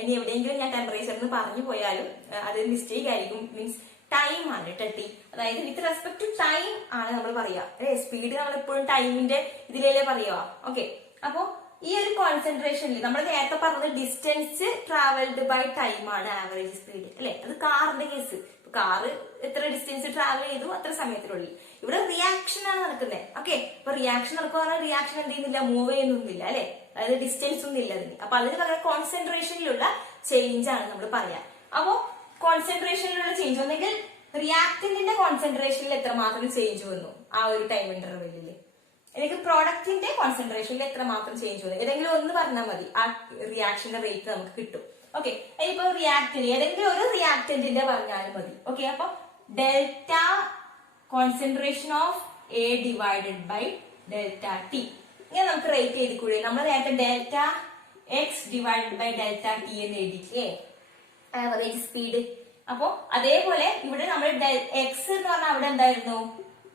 ഇനി എവിടെയെങ്കിലും ഞാൻ ടെമ്പറേച്ചർ എന്ന് പറഞ്ഞു പോയാലും അത് മിസ്റ്റേക്ക് ആയിരിക്കും. മീൻസ് ടൈം ആണ് കേട്ടോ ടി. അതായത് വിത്ത് റെസ്പെക്ട് ടു ടൈം ആണ് നമ്മൾ പറയാ. സ്പീഡ് നമ്മൾ എപ്പോഴും ടൈമിന്റെ ഇതിലല്ലേ പറയുക. ഓക്കെ, അപ്പോ ഈ ഒരു കോൺസെൻട്രേഷനിൽ നമ്മൾ നേരത്തെ പറഞ്ഞത് ഡിസ്റ്റൻസ് ട്രാവൽഡ് ബൈ ടൈം ആണ് ആവറേജ് സ്പീഡ് അല്ലെ. അത് കാറിന്റെ കേസ്. കാറ് എത്ര ഡിസ്റ്റൻസ് ട്രാവൽ ചെയ്തു അത്ര സമയത്തിനുള്ളിൽ. ഇവിടെ റിയാക്ഷൻ ആണ് നടക്കുന്നത്. ഓക്കെ, അപ്പൊ റിയാക്ഷൻ നടക്കുക, റിയാക്ഷൻ എന്ത് ചെയ്യുന്നില്ല, മൂവ് ചെയ്യുന്നൊന്നുമില്ല അല്ലെ. അതായത് ഡിസ്റ്റൻസ് ഒന്നും ഇല്ല അതിന്. അപ്പൊ അതിന് പകരം കോൺസെൻട്രേഷനിലുള്ള ചേഞ്ച് ആണ് നമ്മൾ പറയാം. അപ്പോ കോൺസെൻട്രേഷനിലുള്ള ചേഞ്ച് ഒന്നെങ്കിൽ റിയാക്ടന്റിന്റെ കോൺസെൻട്രേഷനിൽ എത്രമാത്രം ചേഞ്ച് വന്നു ആ ഒരു ടൈം ഇന്റർവെല്ലില്, എനിക്ക് പ്രോഡക്റ്റിന്റെ കോൺസെൻട്രേഷനിൽ എത്രമാത്രം ചേഞ്ച് വന്നു, ഏതെങ്കിലും ഒന്ന് പറഞ്ഞാൽ മതി, ആ റിയാക്ഷന്റെ റേറ്റ് നമുക്ക് കിട്ടും. ഓക്കെ, ഇനിയിപ്പോ റിയാക്ടന്റ് ഏതെങ്കിലും ഒരു റിയാക്ടന്റിന്റെ പറഞ്ഞാലും മതി. ഓക്കെ, അപ്പൊ delta concentration of A divided by delta t. ഇങ്ങനെ നമുക്ക് റേറ്റ് ചെയ്തിക്കൂടെ? നമ്മൾ നേരത്തെ delta x divided by delta T എന്ന് എഴുതിയില്ലേ, ആവറേജ് സ്പീഡ്. അപ്പോ അതേപോലെ ഇവിടെ നമ്മൾ എക്സ് എന്ന് പറഞ്ഞാൽ അവിടെ എന്തായിരുന്നു?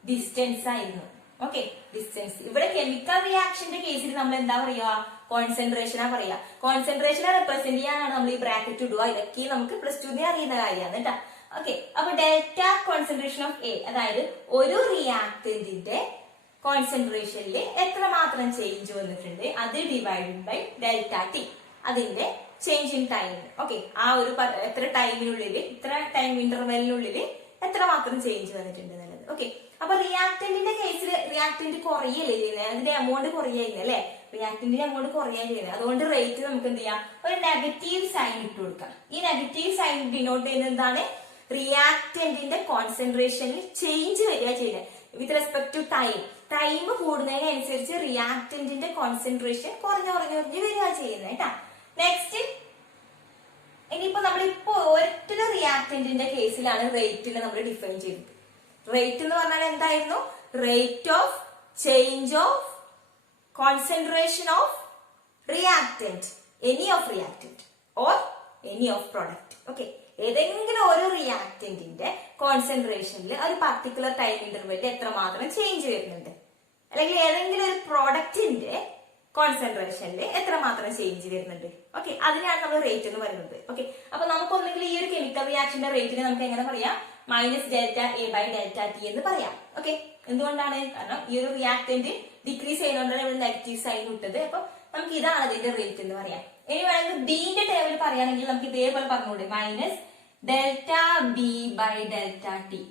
ഡിസ്റ്റൻസ് ആയിരുന്നു. Okay, distance. ഇവിടെ കെമിക്കൽ റിയാക്ഷന്റെ കേസിൽ നമ്മൾ എന്താ പറയാ? കോൺസെൻട്രേഷനാ പറയാ. കോൺസെൻട്രേഷനെ റെപ്രസെന്റ് ചെയ്യാനാണ് നമ്മൾ ഈ ബ്രാക്കറ്റ് ഇടുക. ഇതൊക്കെ നമുക്ക് +2 അറിയുന്ന കാര്യമാണ് കേട്ടോ. ഓക്കെ, അപ്പൊ ഡെൽറ്റ കോൺസെൻട്രേഷൻ ഓഫ് എ, അതായത് ഒരു റിയാക്ടന്റിന്റെ കോൺസെൻട്രേഷനിൽ എത്രമാത്രം ചേഞ്ച് വന്നിട്ടുണ്ട് അത് ഡിവൈഡഡ് ബൈ ഡെൽറ്റ ടി, അതിന്റെ ചേഞ്ച് ഇൻ ടൈം. ഓക്കെ, ആ ഒരു എത്ര ടൈമിനുള്ളിൽ, ഇത്ര ടൈം ഇന്റർവെലിനുള്ളിൽ എത്രമാത്രം ചേഞ്ച് വന്നിട്ടുണ്ട് എന്നുള്ളത്. ഓക്കെ, അപ്പൊ റിയാക്ടന്റിന്റെ കേസിൽ റിയാക്ടന്റ് കുറയല്ലേ ചെയ്യുന്നത്, അതിന്റെ എമൗണ്ട് കുറയുന്നത് അല്ലെ, റിയാക്ടന്റിന്റെ എമൗണ്ട് കുറയാണ് ചെയ്യുന്നത്. അതുകൊണ്ട് റേറ്റ് നമുക്ക് എന്ത് ചെയ്യാം? ഒരു നെഗറ്റീവ് സൈൻ ഇട്ട് കൊടുക്കാം. ഈ നെഗറ്റീവ് സൈൻ ഡിനോട്ട് ചെയ്യുന്നത് എന്താണ്? റിയാക്ടന്റിന്റെ കോൺസെൻട്രേഷനിൽ ചേഞ്ച് വരിക ചെയ്യുന്നത് with respect to time. Time കൂടുന്നതിനനുസരിച്ച് റിയാക്ടന്റിന്റെ കോൺസെൻട്രേഷൻ കുറഞ്ഞു വരിക ചെയ്യുന്നത് കേട്ടാ. നെക്സ്റ്റ്, ഇനിയിപ്പോ നമ്മളിപ്പോ ഒറ്റ റിയാക്ടന്റിന്റെ കേസിലാണ് റേറ്റിനെ നമ്മൾ ഡിഫൈൻ ചെയ്തത്. റേറ്റ് എന്ന് പറഞ്ഞാൽ എന്തായിരുന്നു? Rate of change of concentration of reactant, any of reactant or any of product. Okay, ഏതെങ്കിലും ഒരു റിയാക്ടന്റിന്റെ കോൺസെൻട്രേഷനിൽ ഒരു പർട്ടിക്കുലർ ടൈം ഇന്റർവെല്ലിൽ എത്രമാത്രം ചേഞ്ച് വരുന്നുണ്ട്, അല്ലെങ്കിൽ ഏതെങ്കിലും ഒരു പ്രോഡക്റ്റിന്റെ കോൺസെൻട്രേഷനിൽ എത്രമാത്രം ചേഞ്ച് വരുന്നുണ്ട്. ഓക്കെ, അതിനാണ് നമ്മൾ റേറ്റ് എന്ന് പറയുന്നത്. ഓക്കെ, അപ്പൊ നമുക്കൊന്നെങ്കിൽ ഈ ഒരു കെമിക്കൽ റിയാക്ഷന്റെ റേറ്റിനെ നമുക്ക് എങ്ങനെ പറയാം? Minus delta A by delta T എന്ന് പറയാം. ഓക്കെ, എന്തുകൊണ്ടാണ്? കാരണം ഈ ഒരു റിയാക്ടന്റ് ഡിക്രീസ് ചെയ്യുന്നതുകൊണ്ടാണ് ഇവിടെ നെഗറ്റീവ് സൈൻ ഇട്ടത്. അപ്പൊ നമുക്ക് ഇതാണ് അതിന്റെ റേറ്റ് എന്ന് പറയാം. ഇനി വേണമെങ്കിൽ ബിന്റെ ടേബിൾ പറയുകയാണെങ്കിൽ നമുക്ക് ഇതേപോലെ പറഞ്ഞുകൂടെ? Minus delta B by delta T.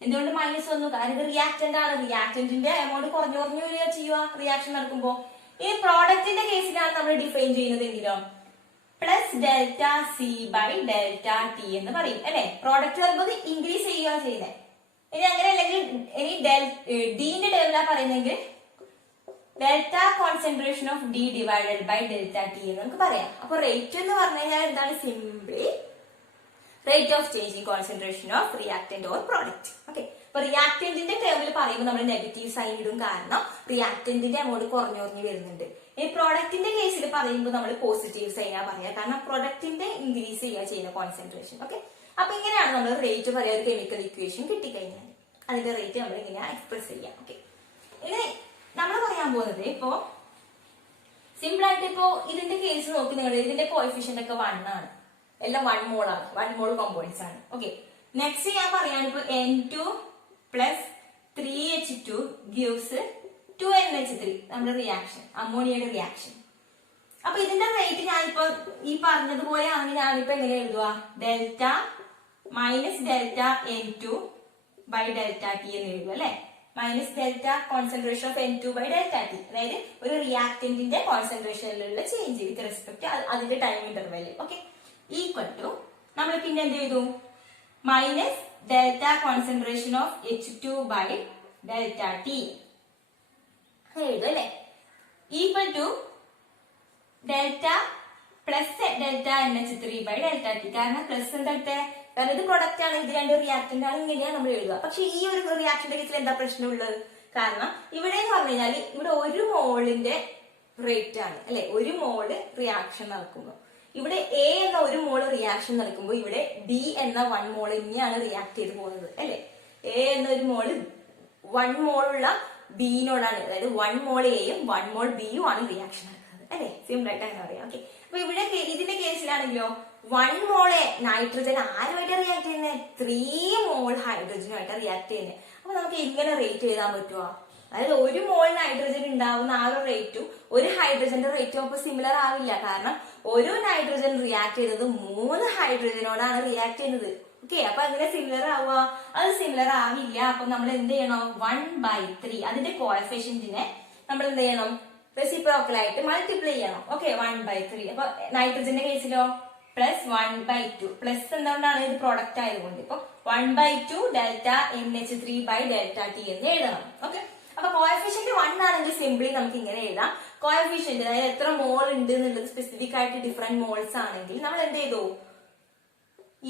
എന്തുകൊണ്ട് മൈനസ് വന്നു? കാരണം ഇത് റിയാക്ടന്റ് ആണ്. റിയാക്ടന്റിന്റെ എമൗണ്ട് കുറഞ്ഞു വരിക ചെയ്യുക റിയാക്ഷൻ നടക്കുമ്പോൾ. ഈ പ്രോഡക്റ്റിന്റെ കേസിലാണ് നമ്മൾ ഡിഫൈൻ ചെയ്യുന്നത് എങ്കിലും plus delta C by delta T എന്ന് പറയും അല്ലെ. പ്രോഡക്റ്റ് വരുമ്പോൾ ഇൻക്രീസ് ചെയ്യുക ചെയ്യുന്നത്. ഇനി അങ്ങനെ അല്ലെങ്കിൽ ഇനി ഡിന്റെ ടേബിളാ പറയുന്നെങ്കിൽ delta concentration of D divided by delta T എന്ന് നമുക്ക് പറയാം. അപ്പൊ റേറ്റ് എന്ന് പറഞ്ഞു കഴിഞ്ഞാൽ എന്താണ്? Simply rate of changing concentration of reactant or product. Okay, അപ്പൊ റിയാക്ടന്റിന്റെ ടേമിൽ പറയുമ്പോൾ നമ്മൾ നെഗറ്റീവ് സൈൻ ഇടും, കാരണം റിയാക്ടന്റിന്റെ എമൗണ്ട് കുറഞ്ഞു വരുന്നുണ്ട്. ഈ പ്രോഡക്റ്റിന്റെ കേസിൽ പറയുമ്പോൾ നമ്മൾ പോസിറ്റീവ് സൈനാ പറയാ, കാരണം പ്രൊഡക്റ്റിന്റെ ഇൻക്രീസ് ചെയ്യുന്ന കോൺസെൻട്രേഷൻ. ഓക്കെ, അപ്പൊ ഇങ്ങനെയാണ് നമ്മൾ റേറ്റ് പറയാ. ഒരു കെമിക്കൽ ഇക്വേഷൻ കിട്ടിക്കഴിഞ്ഞാൽ അതിന്റെ റേറ്റ് നമ്മൾ ഇങ്ങനെ എക്സ്പ്രസ് ചെയ്യാം. ഓക്കെ, ഇനി നമ്മൾ പറയാൻ പോകുന്നത് ഇപ്പോ സിമ്പിൾ ആയിട്ട് ഇപ്പോ ഇതിന്റെ കേസ് നോക്കി നിങ്ങൾ, ഇതിന്റെ കോഎഫിഷ്യന്റ് ഒക്കെ 1 ആണ്, എല്ലാം 1 മോൾ ആണ്, 1 മോൾ കോമ്പൗണ്ട്സ് ആണ്. ഓക്കെ, നെക്സ്റ്റ് ഞാൻ പറയാണ് ഇപ്പൊ N2 plus 3H2 gives 2NH3 നമ്മുടെ റിയാക്ഷൻ, അമോണിയയുടെ റിയാക്ഷൻ. അപ്പൊ ഇതിന്റെ റേറ്റ് ഞാനിപ്പോ ഈ പറഞ്ഞതുപോലെ ആണെങ്കിൽ ഞാനിപ്പോ എങ്ങനെ എഴുതുക? Delta minus delta N2 by delta T എന്ന് എഴുതുക അല്ലെ. Minus delta concentration of N2 by delta t, അതായത് ഒരു റിയാക്ടന്റിന്റെ കോൺസെൻട്രേഷനിലുള്ള ചേഞ്ച് വിത്ത് റെസ്പെക്ട് അതിന്റെ time interval. Okay, equal to നമ്മൾ പിന്നെ എന്ത് ചെയ്തു? Minus delta concentration of H2 by delta t എഴുതും അല്ലെ. Equal to delta plus delta NH3 by delta t. കാരണം പ്ലസ് എന്താ? കാരണം ഇത് പ്രൊഡക്റ്റ് ആണ്, ഇത് രണ്ട് റിയാക്ടന്റ് ആണ്, ഇങ്ങനെയാണ് നമ്മൾ എഴുതുക. പക്ഷെ ഈ ഒരു റിയാക്ഷന്റെ കേസിൽ എന്താ പ്രശ്നമുള്ളത്? കാരണം ഇവിടെ എന്ന് പറഞ്ഞു കഴിഞ്ഞാൽ ഇവിടെ 1 മോളിന്റെ റേറ്റ് ആണ് അല്ലെ. 1 മോള് റിയാക്ഷൻ നടക്കുമ്പോൾ ഇവിടെ A എന്ന 1 മോള് റിയാക്ഷൻ നടക്കുമ്പോൾ ഇവിടെ B എന്ന 1 മോൾ ഇനിയാണ് റിയാക്ട് ചെയ്ത് പോകുന്നത് അല്ലെ. A എന്ന 1 മോള് 1 മോളുള്ള ബിനോടാണ്, അതായത് 1 മോൾ എയും 1 മോൾ ബിയും ആണ് റിയാക്ഷൻ നടക്കുന്നത് അല്ലെ. സിമ്പിൾ ആയിട്ട് അങ്ങനെ പറയാം. ഓക്കെ, അപ്പൊ ഇവിടെ ഇതിന്റെ കേസിലാണെങ്കിലോ 1 മോളെ നൈട്രജൻ ആരുമായിട്ട് റിയാക്ട് ചെയ്യുന്നത്? 3 മോൾ ഹൈഡ്രജനുമായിട്ട് റിയാക്ട് ചെയ്യുന്നത്. അപ്പൊ നമുക്ക് എങ്ങനെ റേറ്റ് ചെയ്താൻ പറ്റുമോ? അതായത് 1 മോൾ നൈട്രജൻ ഉണ്ടാവുന്ന ആ ഒരു റേറ്റും 1 ഹൈഡ്രജന്റെ റേറ്റും അപ്പൊ സിമിലർ ആവില്ല. കാരണം ഒരു നൈട്രജൻ റിയാക്ട് ചെയ്തത് 3 ഹൈഡ്രജനോടാണ് റിയാക്ട് ചെയ്യുന്നത്. ഓക്കെ, അപ്പൊ അങ്ങനെ സിമിലർ ആവുക? അത് സിമിലർ ആവില്ല. അപ്പൊ നമ്മൾ എന്ത് ചെയ്യണം? 1/3 അതിന്റെ കോഎഫിഷ്യന്റിനെ നമ്മൾ എന്ത് ചെയ്യണം? റെസിപ്രോക്കൽ ആയിട്ട് മൾട്ടിപ്ലൈ ചെയ്യണം. ഓക്കെ, 1/3. അപ്പൊ നൈട്രജന്റെ കേസിലോ പ്ലസ് 1/2. പ്ലസ് എന്തുകൊണ്ടാണ്? ഇത് പ്രൊഡക്റ്റ് ആയതുകൊണ്ട്. ഇപ്പൊ 1/2 delta NH3 by delta T എന്ന് എഴുതണം. ഓക്കെ, അപ്പൊ കോഎഫിഷ്യന്റ് 1 ആണെങ്കിൽ സിംപ്ലി നമുക്ക് ഇങ്ങനെ എഴുതാം. കോഎഫിഷ്യന്റ് അതായത് എത്ര മോൾ ഉണ്ട് എന്നുള്ളത് സ്പെസിഫിക് ആയിട്ട് ഡിഫറെന്റ് മോൾസ് ആണെങ്കിൽ നമ്മൾ എന്ത് ചെയ്തു?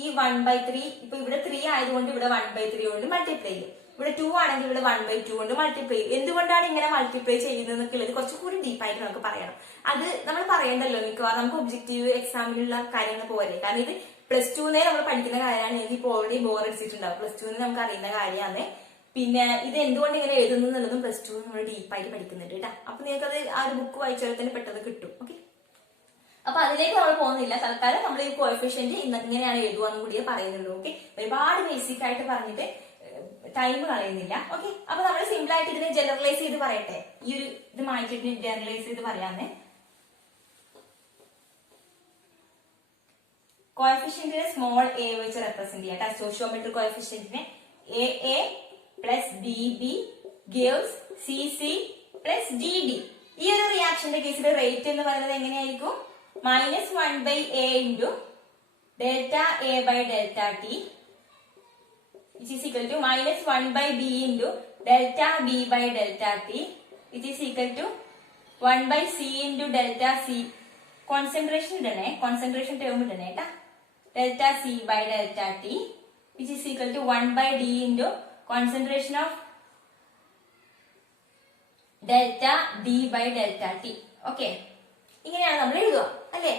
ഈ 1/3 ഇപ്പൊ ഇവിടെ 3 ആയതുകൊണ്ട് ഇവിടെ 1/3 കൊണ്ട് മൾട്ടിപ്ലൈ ചെയ്യും. ഇവിടെ 2 ആണെങ്കിൽ ഇവിടെ 1/2 കൊണ്ട് മൾട്ടിപ്ലൈ. എന്തുകൊണ്ടാണ് ഇങ്ങനെ മൾട്ടിപ്ലൈ ചെയ്യുന്നത് എന്നൊക്കെ കുറച്ചുകൂടി ഡീപ്പായിട്ട് നമുക്ക് പറയണം. അത് നമ്മൾ പറയണ്ടല്ലോ മിക്കവാറും നമുക്ക് ഒബ്ജക്റ്റീവ് എക്സാമിനുള്ള കാര്യങ്ങൾ പോലെ. കാരണം ഇത് +2 നമ്മൾ പഠിക്കുന്ന കാര്യമാണ്. എനിക്ക് ഇപ്പോൾ ഓൾറെഡി ബോർ അടിച്ചിട്ടുണ്ടാവും. +2 നമുക്ക് അറിയുന്ന കാര്യമാണ്. പിന്നെ ഇത് എന്തുകൊണ്ട് ഇങ്ങനെ എഴുതുന്നു എന്നുള്ളതും +2 നമ്മൾ ഡീപ്പായിട്ട് പഠിക്കുന്നുണ്ട് കേട്ടോ. അപ്പൊ നിങ്ങൾക്കത് ആ ഒരു ബുക്ക് വായിച്ചാൽ തന്നെ പെട്ടെന്ന് കിട്ടും. ഓക്കെ, അപ്പൊ അതിലേക്ക് നമ്മൾ പോകുന്നില്ല. തൽക്കാലം നമ്മൾ ഈ കോഎഫിഷ്യന്റ് ഇങ്ങനെയാണ് എഴുതുവാന്നും കൂടിയേ പറയുന്നുള്ളൂ. ഓക്കെ, ഒരുപാട് ബേസിക് ആയിട്ട് പറഞ്ഞിട്ട് ടൈം കളയുന്നില്ല. ഓക്കെ, അപ്പൊ നമ്മൾ സിമ്പിൾ ആയിട്ട് ഇതിനെ ജനറലൈസ് ചെയ്ത് പറയട്ടെ. ഈ ഒരു ഇത് മാറ്റിട്ട് ജനറലൈസ് ചെയ്ത് പറയാന്ന്. കോഎഫിഷ്യന്റിനെ സ്മോൾ എ വെച്ച് റെപ്രസെന്റ് ചെയ്യാം. സ്റ്റോഷിയോമെട്രിക് കോഎഫിഷ്യന്റിനെ A plus BB gives CC plus DD. ഈ ഒരു റിയാക്ഷന്റെ കേസിൽ റേറ്റ് എന്ന് പറയുന്നത് എങ്ങനെയായിരിക്കും? -1/a into delta A by delta T which is equal to -1/b into delta B by delta T which is equal to 1/c into delta C. Concentration ഇടണേ, concentration term ഇടണേ കേട്ടാ. delta C by delta T which is equal to 1/d into concentration of delta D by delta T. Okay, ഇങ്ങനെയാണ് നമ്മൾ എഴുതുക അല്ലെ?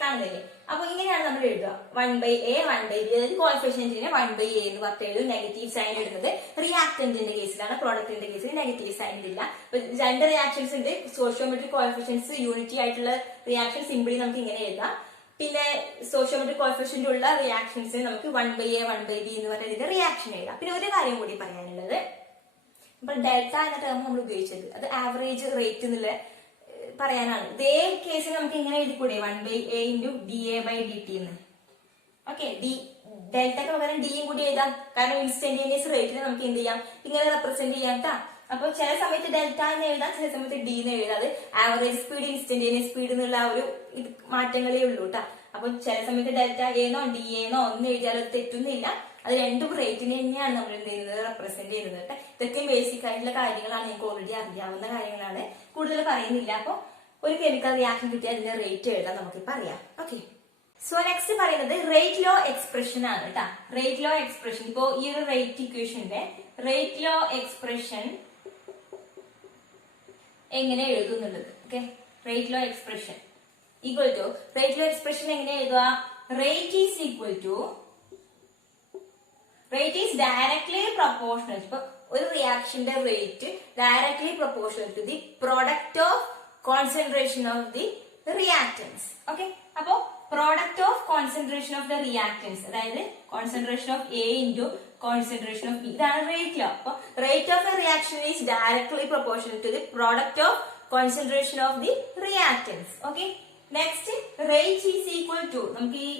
കാണുന്നില്ലേ? അപ്പൊ ഇങ്ങനെയാണ് നമ്മൾ എഴുതുക. 1/a 1/b, അതായത് കോഎഫിഷ്യന്റിനെ 1/a എന്ന് പറഞ്ഞിട്ട് എഴുതും. നെഗറ്റീവ് സൈൻ ഇടുന്നത് റിയാക്ടന്റിന്റെ കേസിലാണ്. പ്രോഡക്റ്റിന്റെ കേസിൽ നെഗറ്റീവ് സൈൻ ഇല്ല. രണ്ട് റിയാക്ഷൻസ് ഉണ്ട്. സ്റ്റോഷിയോമെട്രിക് കോഎഫിഷ്യൻസ് യൂണിറ്റി ആയിട്ടുള്ള റിയാക്ഷൻ സിമ്പിളി നമുക്ക് ഇങ്ങനെ എഴുതാം. പിന്നെ സ്റ്റോഷിയോമെട്രിക് കോഎഫിഷ്യന്റ് ഉള്ള റിയാക്ഷൻസ് നമുക്ക് 1/a 1/b എന്ന് പറഞ്ഞ ഇതിന്റെ റിയാക്ഷൻ എഴുതാം. പിന്നെ ഒരു കാര്യം കൂടി പറയാനുള്ളത്, ഇപ്പൊ ഡെൽറ്റ എന്ന ടേം നമ്മൾ ഉപയോഗിച്ചത് അത് ആവറേജ് റേറ്റ് എന്നുള്ള പറയാനാണ്. ഇതേ കേസിൽ നമുക്ക് ഇങ്ങനെ എഴുതിക്കൂടെ? 1/a into dA by dt എന്ന്. ഓക്കെ, ഡെൽറ്റക്ക് പകരം ഡിയും കൂടി എഴുതാം. കാരണം ഇൻസ്റ്റന്റേനിയസ് റേറ്റിനെ നമുക്ക് എന്ത് ചെയ്യാം? ഇങ്ങനെ റെപ്രസെന്റ് ചെയ്യാം കേട്ടാ. അപ്പൊ ചില സമയത്ത് ഡെൽറ്റ എന്ന് എഴുതാം, ചില സമയത്ത് ഡി എന്ന് എഴുതാം. അത് ആവറേജ് സ്പീഡ് ഇൻസ്റ്റന്റേനിയസ് സ്പീഡ് എന്നുള്ള ആ ഒരു മാറ്റങ്ങളേ ഉള്ളൂ കേട്ടാ. അപ്പൊ ചില സമയത്ത് ഡെൽറ്റ എന്നോ ഡി എന്നോ ഒന്നും എഴുതിയാൽ അത് തെറ്റുന്നില്ല. അത് രണ്ടും റേറ്റിനെ തന്നെയാണ് നമ്മൾ എന്ത് ചെയ്യുന്നത്? റെപ്രസെന്റ് ചെയ്യുന്നത് കേട്ടോ. ഇതൊക്കെ ബേസിക് ആയിട്ടുള്ള കാര്യങ്ങളാണ്, നിങ്ങൾക്ക് ഓൾറെഡി അറിയാവുന്ന കാര്യങ്ങളാണ്, കൂടുതൽ പറയുന്നില്ല. അപ്പൊ ഒരു കെമിക്കൽ റിയാക്ഷൻ കിട്ടിയാൽ അതിന്റെ റേറ്റ് എഴുതാൻ നമുക്കിപ്പോ അറിയാം. ഓക്കെ, സോ നെക്സ്റ്റ് പറയുന്നത് റേറ്റ് ലോ എക്സ്പ്രഷൻ ആണ് കേട്ടാ. റേറ്റ് ലോ എക്സ്പ്രഷൻ, ഇപ്പോ ഈ ഒരു റേറ്റ് ഇക്വേഷന്റെ റേറ്റ് ലോ എക്സ്പ്രഷൻ എങ്ങനെ എഴുതുന്നുള്ളത്. Okay, rate law expression equal to, rate law expression എങ്ങനെ എഴുതുക? Rate is equal to, rate is directly proportional. ഇപ്പൊ ഒരു റിയാക്ഷന്റെ rate directly proportional to the product of concentration of the reactants. Okay, അപ്പോ product of concentration of the reactants, അതായത് concentration of A into concentration of B, ഇതാണ് rate law. അപ്പൊ rate of a reaction is directly proportional to the product of concentration of the reactants. Okay, next rate is equal to, നമുക്ക് ഈ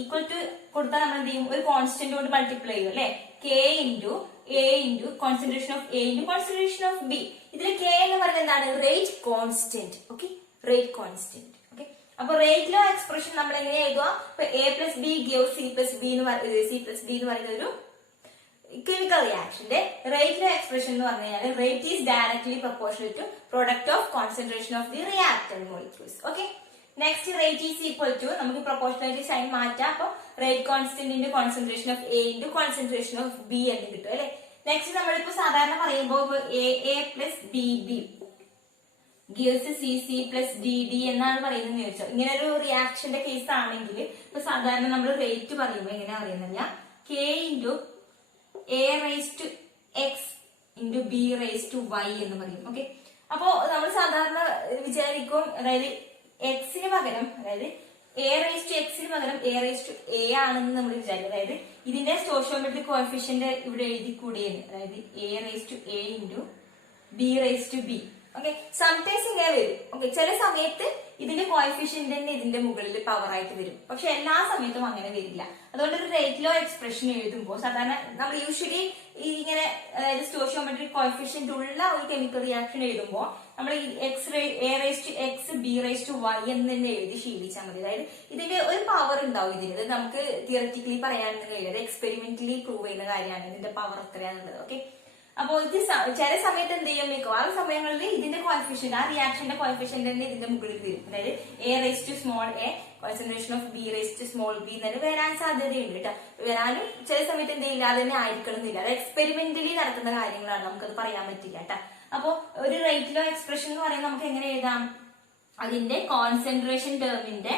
equal to കൊടുത്താൽ നമ്മൾ എന്ത് ചെയ്യും? ഒരു constant കൊണ്ട് മൾട്ടിപ്ലൈ ചെയ്യും അല്ലെ? K into A into concentration of A into concentration of B. ഇതിൽ കെ എന്ന് പറയുന്നത് എന്താണ്? Rate constant. Okay, rate constant. Okay, അപ്പൊ റേറ്റ് ലോ എക്സ്പ്രഷൻ നമ്മൾ എങ്ങനെ എഴുതുക? ഇപ്പൊ A plus B give C plus D എന്ന് പറയുന്ന ഒരു കെമിക്കൽ റിയാക്ഷന്റെ റേറ്റ് ലോ എക്സ്പ്രഷൻ എന്ന് പറഞ്ഞു കഴിഞ്ഞാൽ rate is directly proportional to product of concentration of the reactant molecules. Okay, next rate is equal to, നമുക്ക് പ്രൊപ്പോർഷണാലിറ്റി സൈൻ മാറ്റാം. അപ്പൊ rate constant into concentration of A into concentration of B എന്ന് കിട്ടും അല്ലെ? Next നമ്മളിപ്പോ സാധാരണ പറയുമ്പോൾ A plus B B gives C C plus D D എന്നാണ് പറയുന്നത് ചോദിച്ചോ. ഇങ്ങനെ ഒരു റിയാക്ഷന്റെ കേസ് ആണെങ്കിൽ ഇപ്പൊ സാധാരണ നമ്മൾ റേറ്റ് പറയുമ്പോൾ എങ്ങനെയാ പറയുന്നില്ല? K into A raise to x into B raise to y എന്ന് പറയും. ഓക്കെ, അപ്പോ നമ്മൾ സാധാരണ വിചാരിക്കും, അതായത് എക്സിന് പകരം, അതായത് എ റേസ് ടു എക്സിന് പകരം എ റേസ് ടു എ ആണെന്ന് നമ്മൾ വിചാരിക്കും. അതായത് ഇതിന്റെ സ്റ്റോഷിയോമെട്രിക് കോഎഫിഷ്യന്റ് ഇവിടെ എഴുതി കൂടിയെന്ന്, അതായത് A raise to A into B raise to B. Okay, sometimes ഇങ്ങനെ വരും. ഓക്കെ, ചില സമയത്ത് ഇതിന്റെ കോഎഫിഷ്യന്റ് തന്നെ ഇതിന്റെ മുകളിൽ പവർ ആയിട്ട് വരും. പക്ഷെ എല്ലാ സമയത്തും അങ്ങനെ വരില്ല. അതുകൊണ്ട് ഒരു റേറ്റ് ലോ എക്സ്പ്രഷൻ എഴുതുമ്പോൾ സാധാരണ നമ്മൾ യൂഷ്വലി ഇങ്ങനെ, അതായത് സ്റ്റോഷിയോമെട്രിക് കോഎഫിഷ്യന്റ് ഉള്ള ഒരു കെമിക്കൽ റിയാക്ഷൻ എഴുതുമ്പോൾ നമ്മൾ A raise to x B raise to y എന്ന് തന്നെ എഴുതി ശീലിച്ചാൽ മതി. അതായത് ഇതിന്റെ ഒരു പവർ ഉണ്ടാവും ഇതിന്. നമുക്ക് തിയററ്റിക്കലി പറയാനൊന്നും കഴിയില്ല, എക്സ്പെരിമെന്റലി പ്രൂവ് ചെയ്യുന്ന കാര്യമാണ് ഇതിന്റെ പവർ എത്രയാന്നുള്ളത്. ഓക്കെ, അപ്പോൾ ഇത് ചില സമയത്ത് എന്ത് ചെയ്യും, മിക്കവാറും സമയങ്ങളിൽ ഇതിന്റെ കോഎഫിഷ്യന്റ്, ആ റിയാക്ഷന്റെ കോഎഫിഷ്യന്റ് തന്നെ ഇതിന്റെ മുകളിൽ വരും. അതായത് a raised to small a concentration of b raised to small b തന്നെ വരാൻ സാധ്യതയുണ്ട് കേട്ടോ. വരാനും ചില സമയത്ത് എന്ത് ചെയ്യില്ല, അത് തന്നെ ആയിരിക്കണമെന്നില്ല. അത് എക്സ്പെരിമെന്റലി നടക്കുന്ന കാര്യങ്ങളാണ്, നമുക്കത് പറയാൻ പറ്റില്ല കേട്ടോ. അപ്പൊ ഒരു റേറ്റ് ലോ എക്സ്പ്രഷൻ എന്ന് പറയുന്നത് നമുക്ക് എങ്ങനെ എഴുതാം, അതിന്റെ കോൺസെൻട്രേഷൻ ടേമിന്റെ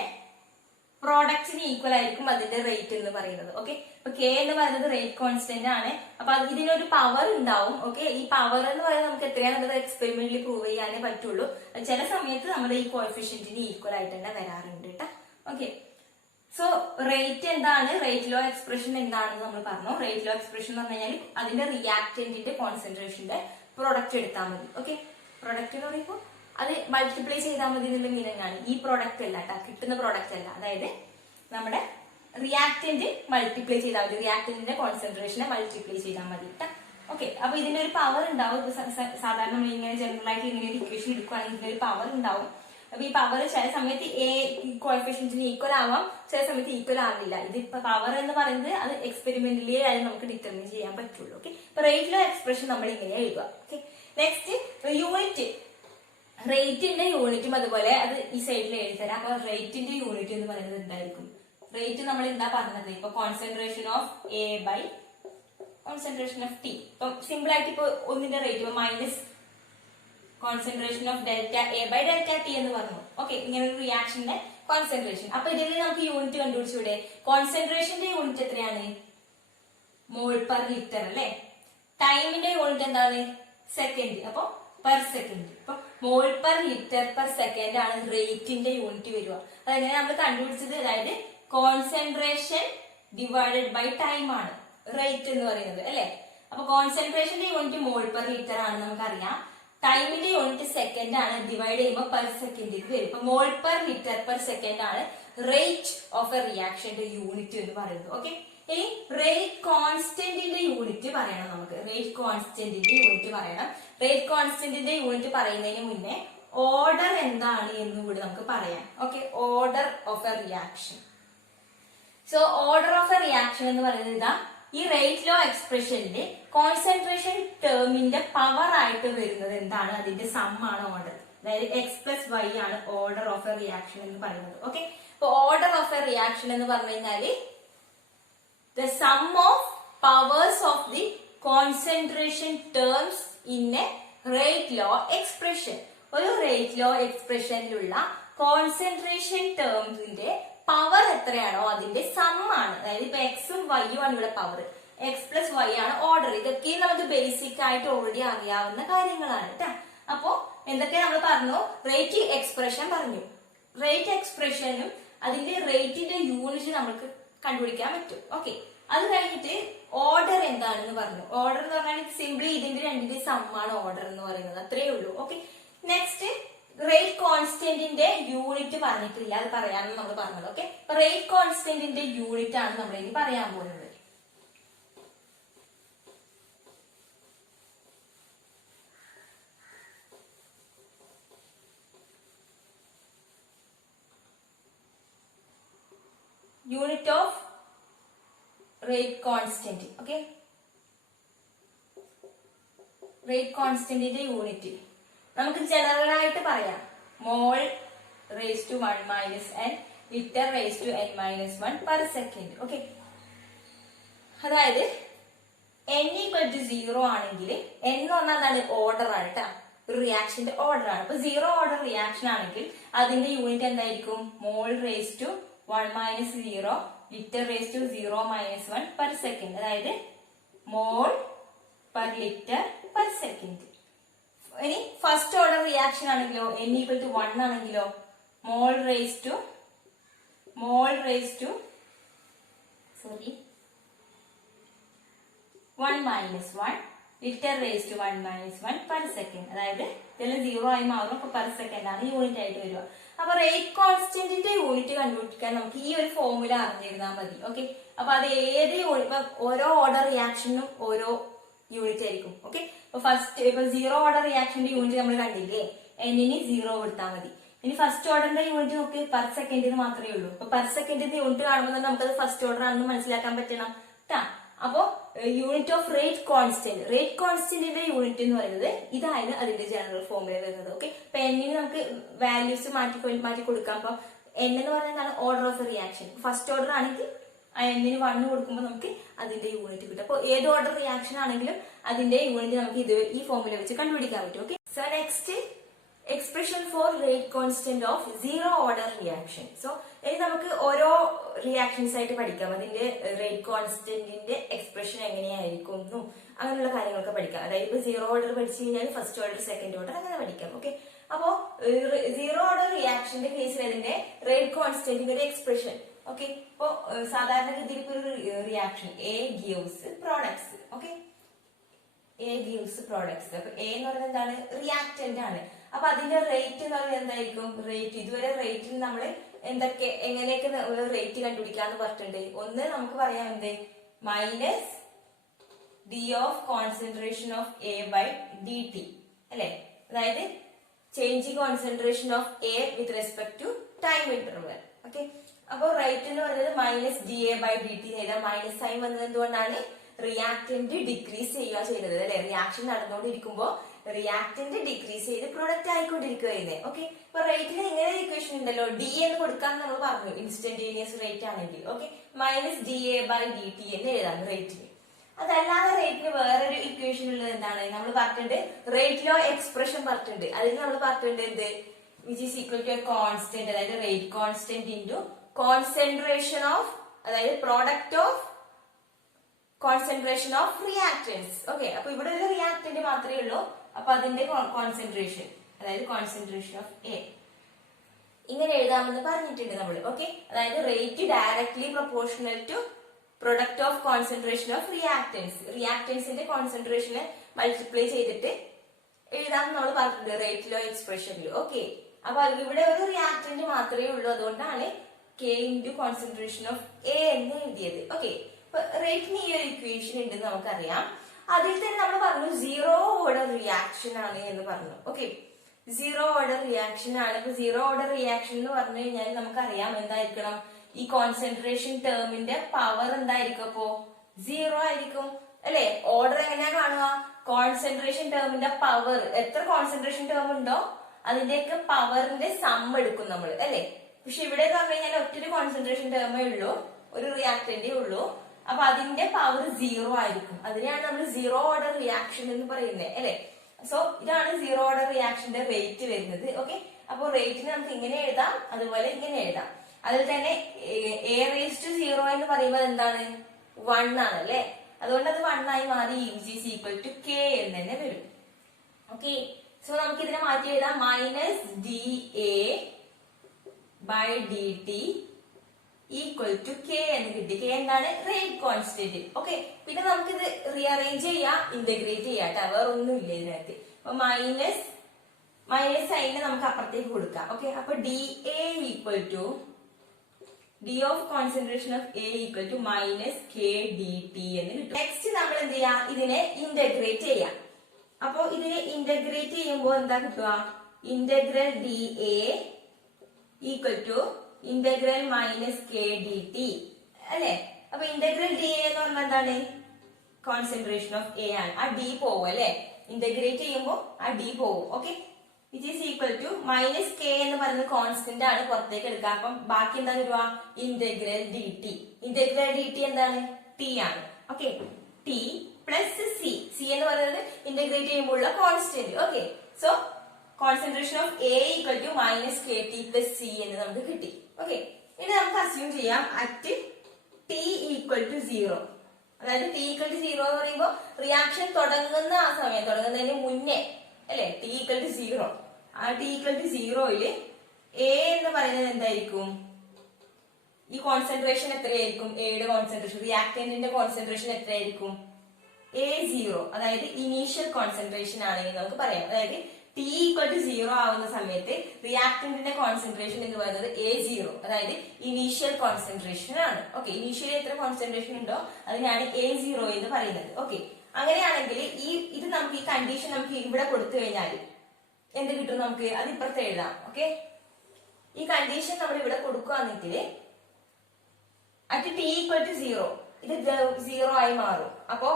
പ്രോഡക്റ്റിന് ഈക്വൽ ആയിരിക്കും അതിന്റെ റേറ്റ് എന്ന് പറയുന്നത്. ഓക്കെ, അപ്പൊ കെ എന്ന് പറയുന്നത് റേറ്റ് കോൺസ്റ്റന്റ് ആണ്. അപ്പൊ ഇതിനൊരു പവർ ഉണ്ടാവും. ഓക്കെ, ഈ പവർ എന്ന് പറയുന്നത് നമുക്ക് എത്രയാണെന്നുള്ളത് എക്സ്പെരിമെന്റലി പ്രൂവ് ചെയ്യാനേ പറ്റുള്ളൂ. ചില സമയത്ത് നമ്മുടെ ഈ കോഎഫിഷ്യന്റിന് ഈക്വൽ ആയിട്ട് തന്നെ വരാറുണ്ട് കേട്ടോ. ഓക്കെ, സോ റേറ്റ് എന്താണ്, റേറ്റ് ലോ എക്സ്പ്രഷൻ എന്താണെന്ന് നമ്മൾ പറഞ്ഞു. റേറ്റ് ലോ എക്സ്പ്രഷൻ എന്ന് പറഞ്ഞു കഴിഞ്ഞാൽ അതിന്റെ റിയാക്ടന്റിന്റെ കോൺസെൻട്രേഷന്റെ പ്രൊഡക്റ്റ് എടുത്താൽ മതി. ഓക്കെ, പ്രൊഡക്റ്റ് എന്ന് പറയുമ്പോൾ അത് മൾട്ടിപ്ലൈ ചെയ്താൽ മതി എന്നുള്ള മീനിങ് ആണ്. ഈ പ്രോഡക്റ്റ് അല്ല കേട്ടോ, കിട്ടുന്ന പ്രോഡക്റ്റ് അല്ല. അതായത് നമ്മുടെ റിയാക്ടന്റ് മൾട്ടിപ്ലൈ ചെയ്താൽ മതി, റിയാക്ടന്റിന്റെ കോൺസെൻട്രേഷനെ മൾട്ടിപ്ലൈ ചെയ്താൽ മതി കേട്ടോ. ഓക്കെ, അപ്പൊ ഇതിന്റെ ഒരു പവർ ഉണ്ടാവും. സാധാരണ നമ്മൾ ഇങ്ങനെ ജനറൽ ആയിട്ട് ഇങ്ങനെ ഒരു ഇക്വേഷൻ എടുക്കുകയാണെങ്കിൽ ഇതിന്റെ ഒരു പവർ ഉണ്ടാവും. അപ്പൊ ഈ പവർ ചില സമയത്ത് എ കോഎഫിഷ്യന്റിന് ഈക്വൽ ആവാം, ചില സമയത്ത് ഈക്വൽ ആവില്ല. ഇത് പവർ എന്ന് പറയുന്നത് അത് എക്സ്പെരിമെന്റലി ആയി നമുക്ക് ഡിറ്റർമിൻ ചെയ്യാൻ പറ്റുള്ളൂ. ഓക്കെ, ഇപ്പൊ റേറ്റ് ലോ എക്സ്പ്രഷൻ നമ്മൾ ഇങ്ങനെ എഴുതുക. ഓക്കെ, നെക്സ്റ്റ് യൂണിറ്റ്, റേറ്റിന്റെ യൂണിറ്റും അതുപോലെ അത് ഈ സൈഡിൽ എഴുതരാം. അപ്പൊ റേറ്റിന്റെ യൂണിറ്റ് എന്ന് പറയുന്നത് എന്തായിരിക്കും, റേറ്റ് നമ്മൾ എന്താ പറഞ്ഞത്, ഇപ്പൊ concentration of A by concentration of t. ഇപ്പൊ സിമ്പിൾ ആയിട്ട് ഇപ്പൊ ഒന്നിന്റെ റേറ്റ് ഇപ്പൊ minus concentration of delta A by delta T എന്ന് പറഞ്ഞു. ഓക്കെ, ഇങ്ങനെ ഒരു റിയാക്ഷന്റെ കോൺസെൻട്രേഷൻ. അപ്പൊ ഇതിൽ നമുക്ക് യൂണിറ്റ് കണ്ടുപിടിച്ചൂടെ, കോൺസെൻട്രേഷന്റെ യൂണിറ്റ് എത്രയാണ്, മോൾ പെർ ലിറ്റർ അല്ലെ. ടൈമിന്റെ യൂണിറ്റ് എന്താണ്, സെക്കൻഡ്, അപ്പൊ പെർ സെക്കൻഡ്. അപ്പൊ മോൾ പെർ ലിറ്റർ പെർ സെക്കൻഡ് ആണ് റേറ്റിന്റെ യൂണിറ്റ് വരിക. അതെങ്ങനെ നമ്മൾ കണ്ടുപിടിച്ചത്, അതായത് കോൺസെൻട്രേഷൻ ഡിവൈഡഡ് ബൈ ടൈം ആണ് റേറ്റ് എന്ന് പറയുന്നത് അല്ലെ. അപ്പൊ കോൺസെൻട്രേഷന്റെ യൂണിറ്റ് മോൾ പെർ ലിറ്റർ ആണ് നമുക്കറിയാം, ടൈമിന്റെ യൂണിറ്റ് സെക്കൻഡ് ആണ്, ഡിവൈഡ് ചെയ്യുമ്പോൾ പെർ സെക്കൻഡ് വരും. ഇപ്പൊ മോൾ പെർ ലിറ്റർ പെർ സെക്കൻഡ് ആണ് റേറ്റ് ഓഫ് എ റിയാക്ഷന്റെ യൂണിറ്റ് എന്ന് പറയുന്നത്. ഓക്കെ, ഇനി റേറ്റ് കോൺസ്റ്റന്റിന്റെ യൂണിറ്റ് പറയണം നമുക്ക്. റേറ്റ് കോൺസ്റ്റന്റിന്റെ യൂണിറ്റ് പറയണം. റേറ്റ് കോൺസ്റ്റന്റിന്റെ യൂണിറ്റ് പറയുന്നതിന് മുന്നേ ഓർഡർ എന്താണ് എന്ന് കൂടി നമുക്ക് പറയാം. Okay, order of a reaction. So order of a reaction എന്ന് പറയുന്നത് ഇതാ, ഈ റേറ്റ് ലോ എക്സ്പ്രഷനിലെ കോൺസെൻട്രേഷൻ ടേമിന്റെ പവർ ആയിട്ട് വരുന്നത് എന്താണ്, അതിന്റെ സം ആണ് ഓർഡർ. അതായത് എക്സ് പ്ലസ് വൈ ആണ് ഓർഡർ ഓഫ് എ റിയാക്ഷൻ എന്ന് പറയുന്നത്. ഓക്കെ, അപ്പൊ ഓർഡർ ഓഫ് എ റിയാക്ഷൻ എന്ന് പറഞ്ഞു കഴിഞ്ഞാല് the sum of powers of the concentration terms in a rate law expression. ഒരു റേറ്റ് ലോ എക്സ്പ്രഷനിലുള്ള കോൺസെൻട്രേഷൻ ടേംസിന്റെ പവർ എത്രയാണോ അതിന്റെ സം ആണ്. അതായത് ഇപ്പൊ എക്സും വൈയും ആണ് ഇവിടെ പവർ, എക്സ് പ്ലസ് വൈ ആണ് ഓർഡർ. ഇതൊക്കെ നമുക്ക് ബേസിക് ആയിട്ട് ഓൾറെഡി അറിയാവുന്ന കാര്യങ്ങളാണ് കേട്ടോ. അപ്പോ എന്തൊക്കെ നമ്മൾ പറഞ്ഞു, റേറ്റ് എക്സ്പ്രഷൻ പറഞ്ഞു. റേറ്റ് എക്സ്പ്രഷനും അതിന്റെ റേറ്റിന്റെ യൂണിറ്റ് നമുക്ക് കണ്ടുപിടിക്കാൻ പറ്റും. ഓക്കെ, അത് കഴിഞ്ഞിട്ട് ഓർഡർ എന്താണെന്ന് പറഞ്ഞു. ഓർഡർ എന്ന് പറഞ്ഞാൽ സിംപ്ലി ഇതിന്റെ രണ്ടിന്റെ സമ്മാണ് ഓർഡർ എന്ന് പറയുന്നത്, അത്രയേ ഉള്ളൂ. ഓക്കെ, നെക്സ്റ്റ് റേറ്റ് കോൺസ്റ്റന്റിന്റെ യൂണിറ്റ് പറഞ്ഞിട്ടില്ല, അത് പറയാമെന്ന് നമ്മൾ പറഞ്ഞത്. ഓക്കെ, അപ്പൊ റേറ്റ് കോൺസ്റ്റന്റിന്റെ യൂണിറ്റ് ആണ് നമ്മൾ ഇനി പറയാൻ പോകുന്നത്. Unit of rate constant. Okay, rate കോൺസ്റ്റന്റിന്റെ യൂണിറ്റ് നമുക്ക് ജനറൽ ആയിട്ട് പറയാം. Mole raise to 1 minus n litre raise to n minus 1 per second. Okay, അതായത് n ഈക്വൽ ടു 0 ആണെങ്കിൽ n എന്ന് പറഞ്ഞാൽ ഓർഡർ ആണ് കേട്ടോ, ഒരു റിയാക്ഷന്റെ ഓർഡർ ആണ്. അപ്പൊ 0 ഓർഡർ റിയാക്ഷൻ ആണെങ്കിൽ അതിന്റെ യൂണിറ്റ് എന്തായിരിക്കും, mole raise to 1 minus 0 litre raise to 0 minus 1 per second. അതായത് mole per litre per second. ഇനി ഫസ്റ്റ് ഓർഡർ റിയാക്ഷൻ ആണെങ്കിലോ, n ഈക്വൽ ടു 1 ആണെങ്കിലോ, mole raise to 1 minus 1 litre raise to 1 minus 1 per second. അതായത് ഇതിൽ 0 ആയി മാറും, അപ്പൊ per second ആണ് യൂണിറ്റ് ആയിട്ട് വരിക. അപ്പൊ റേറ്റ് കോൺസ്റ്റന്റിന്റെ യൂണിറ്റ് കണ്ടുപിടിക്കാൻ നമുക്ക് ഈ ഒരു ഫോർമുല അറിഞ്ഞിരുന്നാൽ മതി. ഓക്കെ, അപ്പൊ അത് ഏത് യൂണിറ്റ്, ഓരോ ഓർഡർ റിയാക്ഷനും ഓരോ യൂണിറ്റ് ആയിരിക്കും. ഓക്കെ, അപ്പൊ ഫസ്റ്റ് ഇപ്പൊ 0 ഓർഡർ റിയാക്ഷന്റെ യൂണിറ്റ് നമ്മൾ കണ്ടില്ലേ, എന്നിന് 0 കൊടുത്താൽ മതി. ഇനി ഫസ്റ്റ് ഓർഡറിന്റെ യൂണിറ്റ് നോക്കി പെർ സെക്കൻഡിന് മാത്രമേ ഉള്ളൂ. അപ്പൊ പെർ സെക്കൻഡിന്റെ യൂണിറ്റ് കാണുമ്പോൾ തന്നെ നമുക്കത് ഫസ്റ്റ് ഓർഡർ ആണെന്ന് മനസ്സിലാക്കാൻ പറ്റണം. അപ്പോ യൂണിറ്റ് ഓഫ് റേറ്റ് കോൺസ്റ്റന്റിന്റെ യൂണിറ്റ് എന്ന് പറയുന്നത് ഇതാണ് അതിന്റെ ജനറൽ ഫോർമുല വരുന്നത്. ഓക്കെ, അപ്പൊ എന്നിന് നമുക്ക് വാല്യൂസ് മാറ്റി കൊടുക്കാം. അപ്പൊ n എന്ന് പറയുന്നതാണ് order of reaction. First order ആണെങ്കിൽ എന്നിന് 1 കൊടുക്കുമ്പോൾ നമുക്ക് അതിന്റെ യൂണിറ്റ് കിട്ടും. അപ്പോൾ ഏത് ഓർഡർ റിയാക്ഷൻ ആണെങ്കിലും അതിന്റെ യൂണിറ്റ് നമുക്ക് ഈ ഫോർമുല വെച്ച് കണ്ടുപിടിക്കാൻ പറ്റും. Okay, so next expression for rate constant of zero order reaction. So ഇനി നമുക്ക് ഓരോ റിയാക്ഷൻസ് ആയിട്ട് പഠിക്കാം. അതിന്റെ റേറ്റ് കോൺസ്റ്റന്റിന്റെ എക്സ്പ്രഷൻ എങ്ങനെയായിരിക്കും എന്നും അങ്ങനെയുള്ള കാര്യങ്ങളൊക്കെ പഠിക്കാം. അതായത് ഇപ്പൊ സീറോ ഓർഡർ പഠിച്ചു കഴിഞ്ഞാൽ ഫസ്റ്റ് ഓർഡർ സെക്കൻഡ് ഓർഡർ അങ്ങനെ പഠിക്കാം. ഓക്കെ, അപ്പോ സീറോ ഓർഡർ റിയാക്ഷന്റെ കേസിൽ അതിന്റെ റേറ്റ് കോൺസ്റ്റന്റിന്റെ ഒരു എക്സ്പ്രഷൻ. ഓക്കെ, ഇപ്പോ സാധാരണഗതിയിൽ ഇപ്പൊ ഒരു reaction A gives products. Okay, A gives products. അപ്പൊ എ എന്ന് പറയുന്നത് എന്താണ്? റിയാക്ടന്റ് ആണ്. അപ്പൊ അതിന്റെ റേറ്റ് എന്ന് പറയുന്നത് എന്തായിരിക്കും? റേറ്റ് ഇതുവരെ റേറ്റിൽ നമ്മൾ എങ്ങനെയൊക്കെ റേറ്റ് കണ്ടുപിടിക്കാന്ന് പറഞ്ഞിട്ടുണ്ട്. ഒന്ന് നമുക്ക് പറയാം എന്ത്? Minus d of concentration of A by d t അല്ലെ, അതായത് change concentration of A with respect to time interval. Okay, അപ്പൊ റേറ്റ് എന്ന് പറയുന്നത് minus d A by d t ചെയ്താൽ മൈനസ് സൈൻ വന്നത് എന്തുകൊണ്ടാണ്? റിയാക്ടന്റ് ഡിക്രീസ് ചെയ്യുക ചെയ്യുന്നത് അല്ലെ. റിയാക്ഷൻ നടന്നുകൊണ്ടിരിക്കുമ്പോ റിയാക്ടന്റ് ഡിക്രീസ് ചെയ്ത് പ്രൊഡക്റ്റ് ആയിക്കൊണ്ടിരിക്കുകയായിരുന്നേ. ഓക്കെ, ഇപ്പൊ റേറ്റിന് ഇങ്ങനെ ഒരു ഇക്വേഷൻ ഉണ്ടല്ലോ, ഡി എന്ന് കൊടുക്കാൻ നമ്മൾ പറഞ്ഞു ഇൻസ്റ്റന്റേനിയസ് റേറ്റ് ആണെങ്കിൽ. Okay, minus d A by d t എന്ന് എഴുതാം റേറ്റിന്. അതല്ലാതെ റേറ്റിന് വേറൊരു ഇക്വേഷൻ ഉള്ളത് എന്താണ്? നമ്മൾ പറഞ്ഞിട്ടുണ്ട് റേറ്റ് ലോ എക്സ്പ്രഷൻ പറഞ്ഞിട്ടുണ്ട്. അതിൽ നമ്മൾ പറഞ്ഞിട്ടുണ്ട് എന്ത്? Which is equal to a constant, അതായത് rate constant into concentration of, അതായത് product of concentration of reactants. Okay, അപ്പൊ ഇവിടെ ഒരു റിയാക്ടന്റ് മാത്രമേ ഉള്ളൂ. അപ്പൊ അതിന്റെ കോൺസെൻട്രേഷൻ, അതായത് കോൺസെൻട്രേഷൻ ഓഫ് എ ഇങ്ങനെ എഴുതാമെന്ന് പറഞ്ഞിട്ടുണ്ട് നമ്മൾ. ഓക്കെ, അതായത് rate directly proportional to product of concentration of റിയാക്ടൻസിന്റെ കോൺസെൻട്രേഷനെ മൾട്ടിപ്ലൈ ചെയ്തിട്ട് എഴുതാമെന്ന് നമ്മൾ പറഞ്ഞിട്ടുണ്ട് റേറ്റ് ലോ എക്സ്പ്രഷനിൽ. ഓക്കെ, അപ്പൊ ഇവിടെ ഒരു റിയാക്ടന്റ് മാത്രമേ ഉള്ളൂ. അതുകൊണ്ടാണ് K into concentration of A എന്ന് എഴുതിയത്. ഓക്കെ, ഇപ്പൊ റേറ്റിന് ഈ ഒരു ഇക്വേഷൻ ഉണ്ടെന്ന് നമുക്കറിയാം. അതിൽ തന്നെ നമ്മൾ പറഞ്ഞു സീറോ ഓർഡർ റിയാക്ഷൻ ആണ് എന്ന് പറഞ്ഞു. ഓക്കെ, സീറോ ഓർഡർ റിയാക്ഷൻ ആണ്. ഇപ്പൊ സീറോ ഓർഡർ റിയാക്ഷൻ എന്ന് പറഞ്ഞു കഴിഞ്ഞാൽ നമുക്കറിയാം എന്തായിരിക്കണം? ഈ കോൺസെൻട്രേഷൻ ടേമിന്റെ പവർ എന്തായിരിക്കും? അപ്പോ സീറോ ആയിരിക്കും അല്ലെ. ഓർഡർ എങ്ങനെയാ കാണുക? കോൺസെൻട്രേഷൻ ടേമിന്റെ പവർ, എത്ര കോൺസെൻട്രേഷൻ ടേം ഉണ്ടോ അതിന്റെയൊക്കെ പവറിന്റെ സം എടുക്കും നമ്മൾ അല്ലെ. പക്ഷെ ഇവിടെ പറഞ്ഞു കഴിഞ്ഞാൽ ഒറ്റൊരു കോൺസെൻട്രേഷൻ ടേമേ ഉള്ളൂ, ഒരു റിയാക്ടന്റേ ഉള്ളൂ. അപ്പൊ അതിന്റെ പവർ സീറോ ആയിരിക്കും. അതിനെയാണ് നമ്മൾ സീറോ ഓർഡർ റിയാക്ഷൻ എന്ന് പറയുന്നത് അല്ലെ. സോ ഇതാണ് സീറോ ഓർഡർ റിയാക്ഷന്റെ റേറ്റ് വരുന്നത്. ഓക്കെ, അപ്പൊ റേറ്റിന് നമുക്ക് ഇങ്ങനെ എഴുതാം, അതുപോലെ ഇങ്ങനെ എഴുതാം. അതിൽ തന്നെ എ റേസ് ടു സീറോ എന്ന് പറയുമ്പോൾ എന്താണ്? 1 ആണ് അല്ലെ. അതുകൊണ്ട് അത് 1 ആയി മാറി ഈസ് ഈക്വൽ ടു കെ എന്ന് തന്നെ വരും. ഓക്കെ, സോ നമുക്ക് ഇതിനെ മാറ്റി എഴുതാം. Minus d A by d t equal to k എന്ന് കിട്ടി. കെ എന്താണ്? Rate constant. ഓക്കെ, പിന്നെ നമുക്കിത് റീഅറേഞ്ച് ചെയ്യാം, ഇന്റഗ്രേറ്റ് ചെയ്യാം കേട്ടോ, വേറെ ഒന്നും ഇല്ല ഇതിനകത്ത്. അപ്പൊ മൈനസ് സൈനെ നമുക്ക് അപ്പുറത്തേക്ക് കൊടുക്കാം. ഓക്കെ, അപ്പൊ d A equal to d of concentration of A equal to minus k d t എന്ന് കിട്ടും. നെക്സ്റ്റ് നമ്മൾ എന്ത് ചെയ്യാം? ഇതിനെ ഇന്റഗ്രേറ്റ് ചെയ്യാം. അപ്പൊ ഇതിനെ ഇന്റഗ്രേറ്റ് ചെയ്യുമ്പോൾ എന്താ കിട്ടുക? Integral d A equal to integral minus k d t അല്ലെ. അപ്പൊ ഇന്റഗ്രൽ ഡി എ എന്ന് പറഞ്ഞാൽ എന്താണ്? കോൺസെൻട്രേഷൻ ഓഫ് എ ആണ്. ആ ഡി പോവും അല്ലെ, ഇന്റഗ്രേറ്റ് ചെയ്യുമ്പോൾ ആ ഡി പോവും. Okay, which is equal to minus k എന്ന് പറയുന്നത് കോൺസ്റ്റന്റ് ആണ്, പുറത്തേക്ക് എടുക്കുക. അപ്പം ബാക്കി എന്താ വരിക? Integral d t. Integral d t എന്താണ്? ടി ആണ്. Okay, t plus C. C എന്ന് പറയുന്നത് ഇന്റഗ്രേറ്റ് ചെയ്യുമ്പോൾ ഉള്ള constant. Okay, so concentration of A equal to minus k t plus C എന്ന് നമുക്ക് കിട്ടി. ഓക്കെ, ഇനി നമുക്ക് അസ്യൂം ചെയ്യാം at t equal to zero. അതായത് ടി ഈക്വൽ ടു സീറോ എന്ന് പറയുമ്പോൾ റിയാക്ഷൻ തുടങ്ങുന്ന ആ സമയം, തുടങ്ങുന്നതിന് മുന്നേ അല്ലെ, ടി ഈക്വൽ ടു സീറോ. ആ ടി ഈക്വൽ ടു സീറോയില് എ എന്ന് പറയുന്നത് എന്തായിരിക്കും? ഈ കോൺസെൻട്രേഷൻ എത്രയായിരിക്കും? എയുടെ കോൺസെൻട്രേഷൻ, റിയാക്ടന്റിന്റെ കോൺസെൻട്രേഷൻ എത്രയായിരിക്കും? എ സീറോ, അതായത് ഇനീഷ്യൽ കോൺസെൻട്രേഷൻ ആണെങ്കിൽ നമുക്ക് പറയാം. അതായത് ടി ഈക്വൽ ടു സീറോ ആവുന്ന സമയത്ത് റിയാക്ടന്റിന്റെ കോൺസെൻട്രേഷൻ എന്ന് പറയുന്നത് എ സീറോ, അതായത് ഇനീഷ്യൽ കോൺസെൻട്രേഷൻ ആണ്. ഓക്കെ, ഇനീഷ്യലി എത്ര കോൺസെൻട്രേഷൻ ഉണ്ടോ അതിനാണ് എ സീറോ എന്ന് പറയുന്നത്. ഓക്കെ, അങ്ങനെയാണെങ്കിൽ ഇത് നമുക്ക് ഈ കണ്ടീഷൻ നമുക്ക് ഇവിടെ കൊടുത്തു കഴിഞ്ഞാൽ എന്ത് കിട്ടും? നമുക്ക് അത് ഇപ്പുറത്ത് എഴുതാം. ഓക്കെ, ഈ കണ്ടീഷൻ നമ്മൾ ഇവിടെ കൊടുക്കുകയാണെങ്കിൽ at t equal to zero ഇത് 0 ആയി മാറും. അപ്പോ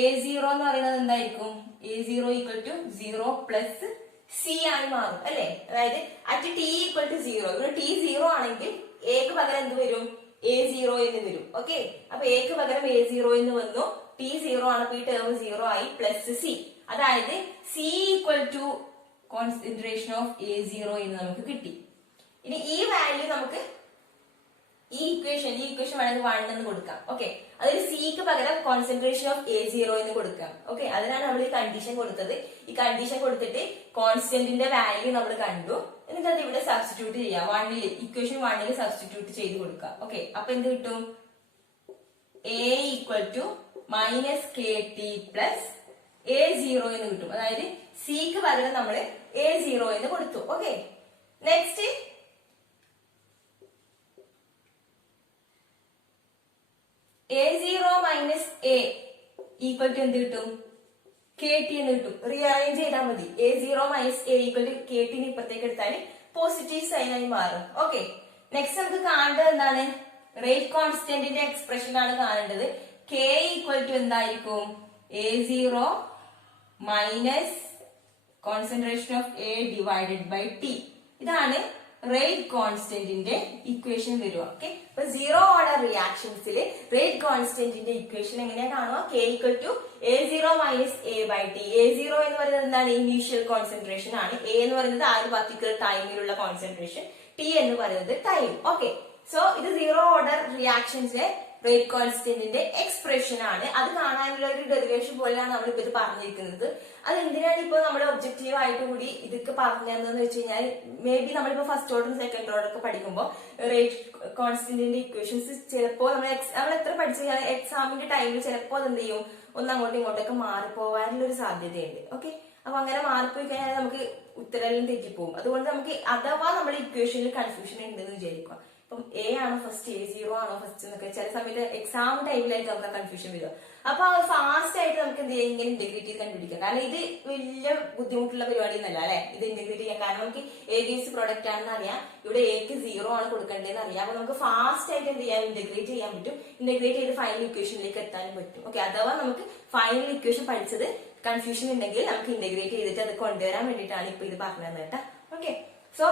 A0 എന്ന് പറയുന്നത് എന്തായിരിക്കും? A0 equal to 0 plus C ആയി മാറും അല്ലെ. അതായത് അറ്റ് ടി ഈക്വൽ ടു 0, ഇവിടെ ടി 0 ആണെങ്കിൽ എക്ക് പകരം എന്ത് വരും? A0 എന്ന് വരും. ഓക്കെ, അപ്പൊ എക്ക് പകരം A0 എന്ന് വന്നു. ടി 0 ആണ്, അപ്പൊ ഈ ടേം 0 ആയി, പ്ലസ് സി. അതായത് C equal to concentration of A0 എന്ന് നമുക്ക് കിട്ടി. ഇനി ഈ വാല്യൂ നമുക്ക് ഈ ഇക്വേഷൻ വേണമെങ്കിൽ 1 എന്ന് കൊടുക്കാം. ഓക്കെ, അതിൽ സിക്ക് പകരം കോൺസെൻട്രേഷൻ ഓഫ് A0 എന്ന് കൊടുക്കാം. ഓക്കെ, അതിനാണ് നമ്മൾ ഈ കണ്ടീഷൻ കൊടുത്തത്. ഈ കണ്ടീഷൻ കൊടുത്തിട്ട് കോൺസ്റ്റന്റിന്റെ വാല്യൂ നമ്മൾ കണ്ടു. എന്നിട്ട് അത് ഇവിടെ സബ്സ്റ്റിറ്റ്യൂട്ട് ചെയ്യാം. ഇക്വേഷൻ 1 സബ്സ്റ്റിറ്റ്യൂട്ട് ചെയ്ത് കൊടുക്കാം. ഓക്കെ, അപ്പൊ എന്ത് കിട്ടും? A equal to minus KT plus A0 എന്ന് കിട്ടും. അതായത് സിക്ക് പകരം നമ്മൾ A0 എന്ന് കൊടുത്തു. Okay, next A0 minus A equal to എന്ത് കിട്ടും? KT എന്ന് കിട്ടും. റീഅറേഞ്ച് ചെയ്താൽ മതി. A0 minus A equal to KT ഇപ്പുറത്തേക്ക് എടുത്താൽ പോസിറ്റീവ് സൈൻ ആയി മാറും. ഓക്കെ, നെക്സ്റ്റ് നമുക്ക് കാണേണ്ടത് എന്താണ്? റേറ്റ് കോൺസ്റ്റന്റിന്റെ എക്സ്പ്രഷൻ ആണ് കാണേണ്ടത്. K ഈക്വൽ ടു എന്തായിരിക്കും? A0 minus concentration of A divided by T. ഇതാണ് റേറ്റ് കോൺസ്റ്റന്റിന്റെ ഇക്വേഷൻ വരിക. ഓക്കെ, അപ്പൊ 0 ഓർഡർ റിയാക്ഷൻസിൽ റേറ്റ് കോൺസ്റ്റന്റിന്റെ ഇക്വേഷൻ എങ്ങനെയാ കാണുക? K equal to A0 minus A by T. A0 എന്ന് പറയുന്നത് എന്താണ്? ഇനീഷ്യൽ കോൺസെൻട്രേഷൻ ആണ്. A എന്ന് പറയുന്നത് ആ ഒരു പർട്ടിക്കുലർ ടൈമിലുള്ള കോൺസെൻട്രേഷൻ, T എന്ന് പറയുന്നത് ടൈം. ഓക്കെ, സോ ഇത് 0 ഓർഡർ റിയാക്ഷൻസിലെ റേറ്റ് കോൺസ്റ്റന്റിന്റെ എക്സ്പ്രഷൻ ആണ്. അത് കാണാനുള്ള ഒരു ഡെറിവേഷൻ പോലെയാണ് നമ്മളിപ്പോ ഇത് പറഞ്ഞിരിക്കുന്നത്. അത് എന്തിനാണ് ഇപ്പൊ നമ്മുടെ ഒബ്ജക്റ്റീവ് ആയിട്ട് കൂടി ഇതൊക്കെ പറഞ്ഞതെന്ന് വെച്ച് കഴിഞ്ഞാൽ, മേ ബി നമ്മളിപ്പോ ഫസ്റ്റ് ഓർഡറും സെക്കൻഡ് ഓർഡർ ഒക്കെ പഠിക്കുമ്പോൾ റേറ്റ് കോൺസ്റ്റന്റിന്റെ ഇക്വേഷൻസ് ചിലപ്പോൾ നമ്മൾ എത്ര പഠിച്ചു കഴിഞ്ഞാൽ എക്സാമിന്റെ ടൈമിൽ ചിലപ്പോൾ അത് എന്ത് ചെയ്യും? ഒന്ന് അങ്ങോട്ടും ഇങ്ങോട്ടൊക്കെ മാറിപ്പോവാനുള്ള ഒരു സാധ്യതയുണ്ട്. ഓക്കെ, അപ്പൊ അങ്ങനെ മാറിപ്പോയി കഴിഞ്ഞാൽ നമുക്ക് ഉത്തരമെല്ലാം തെറ്റിപ്പോകും. അതുകൊണ്ട് നമുക്ക് അഥവാ നമ്മുടെ ഇക്വേഷനിൽ കൺഫ്യൂഷൻ ഉണ്ടെന്ന് വിചാരിക്കുക. ഇപ്പം A ആണോ ഫസ്റ്റ്, A0 ആണോ ഫസ്റ്റ് എന്നൊക്കെ ചില സമയത്ത് എക്സാം ടൈമിലായിട്ട് നമുക്ക് കൺഫ്യൂഷൻ വരിക. അപ്പൊ ഫാസ്റ്റ് ആയിട്ട് നമുക്ക് എന്ത് ചെയ്യാം? ഇങ്ങനെ ഇന്റഗ്രേറ്റ് ചെയ്ത് കണ്ടുപിടിക്കാം. കാരണം ഇത് വലിയ ബുദ്ധിമുട്ടുള്ള പരിപാടി ഒന്നല്ല അല്ലെ, ഇത് ഇന്റഗ്രേറ്റ് ചെയ്യാൻ. കാരണം നമുക്ക് A ബേസ് പ്രോഡക്റ്റ് ആണെന്ന് അറിയാം, ഇവിടെ Aക്ക് 0 ആണ് കൊടുക്കേണ്ടതെന്ന് അറിയാം. അപ്പൊ നമുക്ക് ഫാസ്റ്റ് ആയിട്ട് എന്ത് ചെയ്യാം? ഇന്റഗ്രേറ്റ് ചെയ്യാൻ പറ്റും. ഇന്റഗ്രേറ്റ് ചെയ്ത് ഫൈനൽ ഇക്വേഷനിലേക്ക് എത്താനും പറ്റും. ഓക്കെ, അഥവാ നമുക്ക് ഫൈനൽ ഇക്വേഷൻ പഠിച്ചത് കൺഫ്യൂഷൻ ഉണ്ടെങ്കിൽ നമുക്ക് ഇന്റഗ്രേറ്റ് ചെയ്തിട്ട് അത് കൊണ്ടുവരാൻ വേണ്ടിയിട്ടാണ് ഇപ്പൊ ഇത് പറഞ്ഞത് കേട്ടോ. Okay, so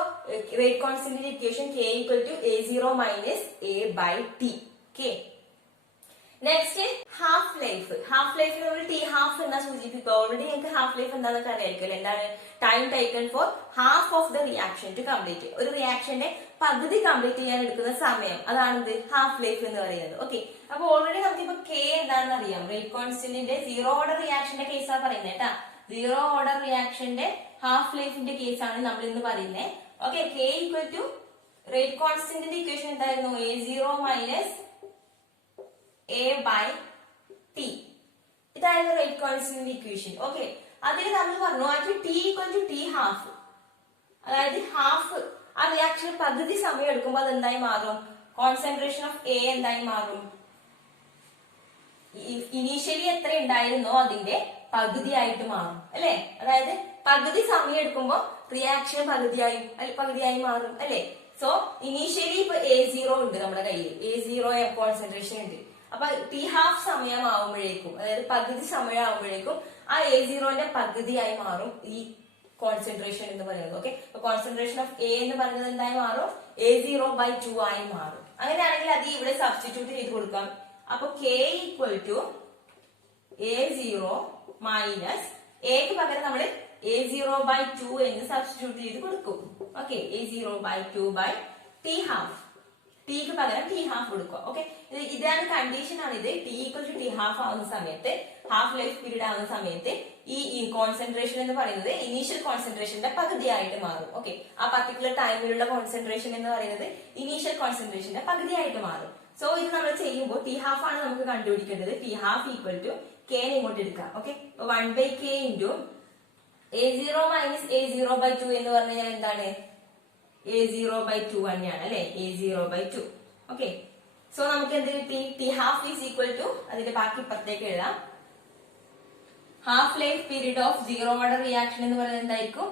rate constant equation K equal to A0 minus A by T. Okay. Next half life. Half life നമ്മൾ T half എന്നാ സൂചിപ്പിക്കുക. ഓൾറെഡി നിങ്ങൾക്ക് ഹാഫ് ലൈഫ് എന്താണെന്നൊക്കെ അറിയായിരിക്കും. എന്താണ്? Time taken for half of the reaction to complete. ഒരു റിയാക്ഷന്റെ പകുതി കംപ്ലീറ്റ് ചെയ്യാൻ എടുക്കുന്ന സമയം, അതാണ് ഇത് ഹാഫ് ലൈഫ് എന്ന് പറയുന്നത്. ഓക്കെ, അപ്പൊ ഓൾറെഡി നമുക്കിപ്പോ K എന്താണെന്ന് അറിയാം. റേറ്റ് കോൺസ്റ്റന്റിന്റെ 0 ഓർഡർ റിയാക്ഷന്റെ കേസാ പറയുന്നത് കേട്ടാ. 0 ഓർഡർ റിയാക്ഷന്റെ ഹാഫ് ലൈഫിന്റെ കേസാണ് നമ്മൾ ഇന്ന് പറയുന്നത്. Okay, K equal to rate കോൺസ്റ്റന്റിന്റെ ഇക്വേഷൻ എന്തായിരുന്നു? A0 minus A by T. ഇതായിരുന്നു റേറ്റ് കോൺസ്റ്റന്റിന്റെ ഇക്വേഷൻ. ഓക്കെ, അതിൽ നമ്മൾ പറഞ്ഞു actually T equal to T half. അതായത് ഹാഫ് ആ റിയാക്ഷൻ പകുതി സമയം എടുക്കുമ്പോൾ അത് എന്തായി മാറും? കോൺസെൻട്രേഷൻ ഓഫ് A എന്തായി മാറും? ഇനീഷ്യലി എത്ര ഉണ്ടായിരുന്നോ അതിന്റെ പകുതിയായിട്ട് മാറും അല്ലെ. അതായത് പകുതി സമയം എടുക്കുമ്പോ റിയാക്ഷൻ പകുതിയായി മാറും അല്ലെ. സോ ഇനീഷ്യലി ഇപ്പൊ A0 ഉണ്ട് നമ്മുടെ കയ്യിൽ, A0 കോൺസെൻട്രേഷൻ ഉണ്ട്. അപ്പൊ T ഹാഫ് സമയമാവുമ്പോഴേക്കും, അതായത് പകുതി സമയമാവുമ്പോഴേക്കും ആ A0ന്റെ പകുതിയായി മാറും ഈ കോൺസെൻട്രേഷൻ എന്ന് പറയുന്നത്. ഓക്കെ, അപ്പൊ കോൺസെൻട്രേഷൻ ഓഫ് A എന്ന് പറയുന്നത് എന്തായി മാറും? A0 by 2 ആയി മാറും. അങ്ങനെയാണെങ്കിൽ അത് ഇവിടെ സബ്സ്റ്റിറ്റ്യൂട്ട് ചെയ്ത് കൊടുക്കാം. അപ്പൊ K equal to A0 minus എക്ക് പകരം നമ്മൾ A0 by 2 എന്ന് സബ്സ്റ്റിറ്റ്യൂട്ട് ചെയ്ത് കൊടുക്കും. Okay, A0 by 2 by T half. ടിക്ക് പകരം T ഹാഫ് കൊടുക്കുക. ഓക്കെ, ഇതാണ് കണ്ടീഷൻ ആണ് ഇത്. T equal to T half ആവുന്ന സമയത്ത്, ഹാഫ് ലൈഫ് പീരീഡ് ആവുന്ന സമയത്ത് ഈ കോൺസെൻട്രേഷൻ എന്ന് പറയുന്നത് ഇനീഷ്യൽ കോൺസെൻട്രേഷന്റെ പകുതിയായിട്ട് മാറും. ഓക്കെ, ആ പർട്ടിക്കുലർ ടൈമിലുള്ള കോൺസെൻട്രേഷൻ എന്ന് പറയുന്നത് ഇനീഷ്യൽ കോൺസെൻട്രേഷന്റെ പകുതിയായിട്ട് മാറും. സോ ഇത് നമ്മൾ ചെയ്യുമ്പോൾ T ഹാഫ് ആണ് നമുക്ക് കണ്ടുപിടിക്കേണ്ടത്. T half equal to K ഇങ്ങോട്ട് എടുക്കാം. Okay, 1 by K into A0 minus A0 by 2 എന്ന് പറഞ്ഞു കഴിഞ്ഞാൽ എന്താണ്? A0 by 2 തന്നെയാണ് അല്ലെ, A0 by 2. ഓക്കെ, സോ നമുക്ക് എന്ത് കിട്ടി? T half is equal to, അതിന്റെ ബാക്കി ഇപ്പുറത്തേക്ക് എഴുതാം. Half life period of 0 order reaction എന്ന് പറയുന്നത് എന്തായിരിക്കും?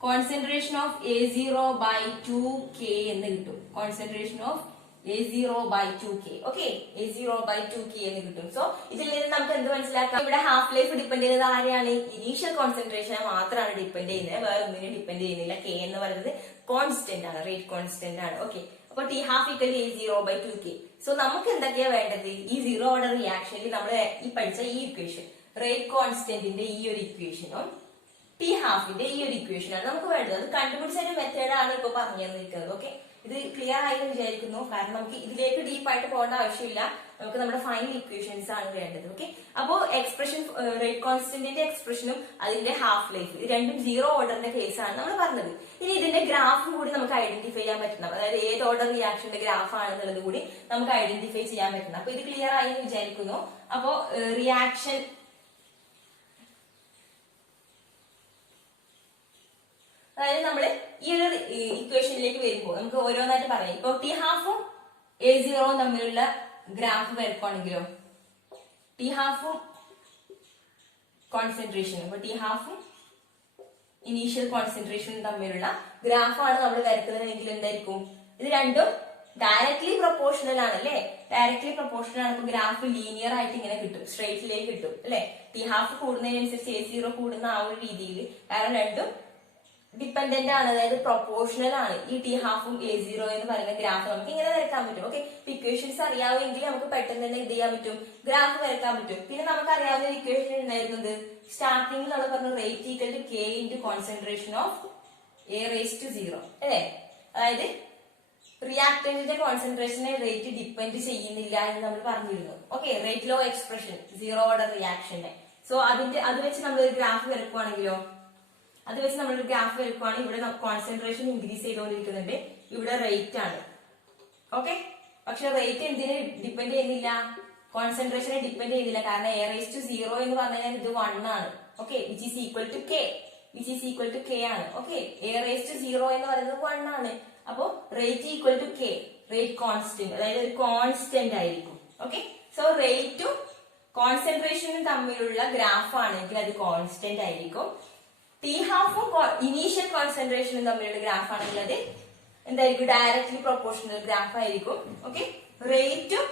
Concentration of A0 by 2K എന്ന് കിട്ടും. Concentration of A0/2k. Okay, A0/2k എന്ന് കിട്ടും. സോ ഇതിൽ നിന്ന് നമുക്ക് എന്ത് മനസ്സിലാക്കാം? ഇവിടെ ഹാഫ് ലൈഫ് ഡിപ്പെൻഡ് ചെയ്യുന്നത് ആരെയാണ്? ഇനീഷ്യൽ കോൺസെൻട്രേഷനെ മാത്രമാണ് ഡിപ്പെൻഡ് ചെയ്യുന്നത്, വേറെ ഒന്നിനും ഡിപ്പെൻഡ് ചെയ്യുന്നില്ല. K എന്ന് പറയുന്നത് കോൺസ്റ്റന്റ് ആണ്, റേറ്റ് കോൺസ്റ്റന്റ് ആണ്. ഓക്കെ, അപ്പൊ T half equal A0/2k. So നമുക്ക് എന്തൊക്കെയാ വേണ്ടത്? ഈ സീറോ ഓർഡർ റിയാക്ഷനിൽ നമ്മൾ ഈ പഠിച്ച ഈ ഇക്വേഷൻ, റേറ്റ് കോൺസ്റ്റന്റിന്റെ ഈ ഒരു ഇക്വേഷനും T ഹാഫിന്റെ ഈ ഒരു ഇക്വേഷനാണ് നമുക്ക് വേണ്ടത്. അത് കണ്ടുപിടിച്ച ഒരു മെത്തേഡാണ് ഇപ്പൊ പറഞ്ഞു തന്നിരിക്കുന്നത്. ഓക്കെ, ഇത് ക്ലിയർ ആയി എന്ന് വിചാരിക്കുന്നു. കാരണം നമുക്ക് ഇതിലേക്ക് ഡീപ്പായിട്ട് പോകേണ്ട ആവശ്യമില്ല, നമുക്ക് നമ്മുടെ ഫൈനൽ ഇക്വേഷൻസ് ആണ് വേണ്ടത്. ഓക്കെ, അപ്പോ എക്സ്പ്രഷൻ, റേറ്റ് കോൺസ്റ്റന്റിന്റെ എക്സ്പ്രഷനും അതിന്റെ ഹാഫ് ലൈഫ്, ഇത് രണ്ടും സീറോ ഓർഡറിന്റെ കേസാണ് നമ്മൾ പറഞ്ഞത്. ഇനി ഇതിന്റെ ഗ്രാഫും കൂടി നമുക്ക് ഐഡന്റിഫൈ ചെയ്യാൻ പറ്റണം, അതായത് ഏത് ഓർഡർ റിയാക്ഷന്റെ ഗ്രാഫ് ആണെന്നുള്ളത് കൂടി നമുക്ക് ഐഡന്റിഫൈ ചെയ്യാൻ പറ്റണം. അപ്പൊ ഇത് ക്ലിയർ ആയി എന്ന് വിചാരിക്കുന്നു. അപ്പോ റിയാക്ഷൻ, അതായത് നമ്മൾ ഈ ഒരു ഇക്വേഷനിലേക്ക് വരുമ്പോൾ നമുക്ക് ഓരോന്നായിട്ട് പറയാം. ഇപ്പൊ T ഹാഫും A0 തമ്മിലുള്ള ഗ്രാഫ് വരക്കുവാണെങ്കിലോ, T ഹാഫും കോൺസെൻട്രേഷനും, ഇപ്പൊ T ഹാഫും ഇനീഷ്യൽ കോൺസെൻട്രേഷനും തമ്മിലുള്ള ഗ്രാഫാണ് നമ്മൾ വരക്കുന്നതെങ്കിൽ എന്തായിരിക്കും? ഇത് രണ്ടും ഡയറക്ട്ലി പ്രൊപ്പോർഷണൽ ആണ് അല്ലെ? ഡയറക്ട്ലി പ്രൊപ്പോർഷണൽ ആണ്. ഇപ്പൊ ഗ്രാഫ് ലീനിയർ ആയിട്ട് ഇങ്ങനെ കിട്ടും, സ്ട്രേറ്റിലേക്ക് കിട്ടും അല്ലെ? T ഹാഫ് കൂടുന്നതിനനുസരിച്ച് A0 കൂടുന്ന ആ ഒരു രീതിയിൽ, കാരണം രണ്ടും ഡിപ്പെൻഡന്റ് ആണ്, അതായത് പ്രൊപ്പോർഷണൽ ആണ്. ഈ T ഹാഫും A0 എന്ന് പറയുന്ന ഗ്രാഫ് നമുക്ക് ഇങ്ങനെ വരക്കാൻ പറ്റും. ഓക്കെ, ഇക്വേഷൻസ് അറിയാമെങ്കിൽ നമുക്ക് പെട്ടെന്ന് തന്നെ ഇത് ചെയ്യാൻ പറ്റും, ഗ്രാഫ് വരക്കാൻ പറ്റും. പിന്നെ നമുക്ക് അറിയാവുന്ന ഇക്വേഷൻ ഉണ്ടായിരുന്നത് സ്റ്റാർട്ടിംഗിൽ നമ്മൾ പറഞ്ഞു rate equal to K into concentration of A⁻0 അല്ലെ? അതായത് റിയാക്ടന്റിന്റെ കോൺസെൻട്രേഷനെ റേറ്റ് ഡിപ്പെൻഡ് ചെയ്യുന്നില്ല എന്ന് നമ്മൾ പറഞ്ഞിരുന്നു. Okay, rate law expression zero order റിയാക്ഷന്റെ. സോ അത് വെച്ച് നമ്മൾ ഒരു ഗ്രാഫ് വരക്കുവാണെങ്കിലോ, ഇവിടെ കോൺസെൻട്രേഷൻ ഇൻക്രീസ് ചെയ്തുകൊണ്ടിരിക്കുന്നുണ്ട്, ഇവിടെ റേറ്റ് ആണ്. ഓക്കെ, പക്ഷെ റേറ്റ് എന്തിനെ ഡിപ്പെൻഡ് ചെയ്യുന്നില്ല? കോൺസെൻട്രേഷനെ ഡിപ്പെൻഡ് ചെയ്യുന്നില്ല. കാരണം A⁻0 എന്ന് പറഞ്ഞു കഴിഞ്ഞാൽ ഇത് 1 ആണ്. Okay, which is equal to K ആണ്. ഓക്കെ, A⁻0 എന്ന് പറയുന്നത് 1 ആണ്. അപ്പോ rate equal to K, rate constant, അതായത് ഒരു കോൺസ്റ്റന്റ് ആയിരിക്കും. ഓക്കെ, സോ റേറ്റും കോൺസെൻട്രേഷനും തമ്മിലുള്ള ഗ്രാഫ് ആണെങ്കിൽ അത് കോൺസ്റ്റന്റ് ആയിരിക്കും. T ഹാഫും ഇനീഷ്യൽ കോൺസെൻട്രേഷനും തമ്മിലുള്ള ഗ്രാഫ് ആണെങ്കിൽ അത് എന്തായിരിക്കും? ഡയറക്ട്ലി പ്രൊപ്പോർഷണൽ ഗ്രാഫ് ആയിരിക്കും. ഓക്കെ, റേറ്റും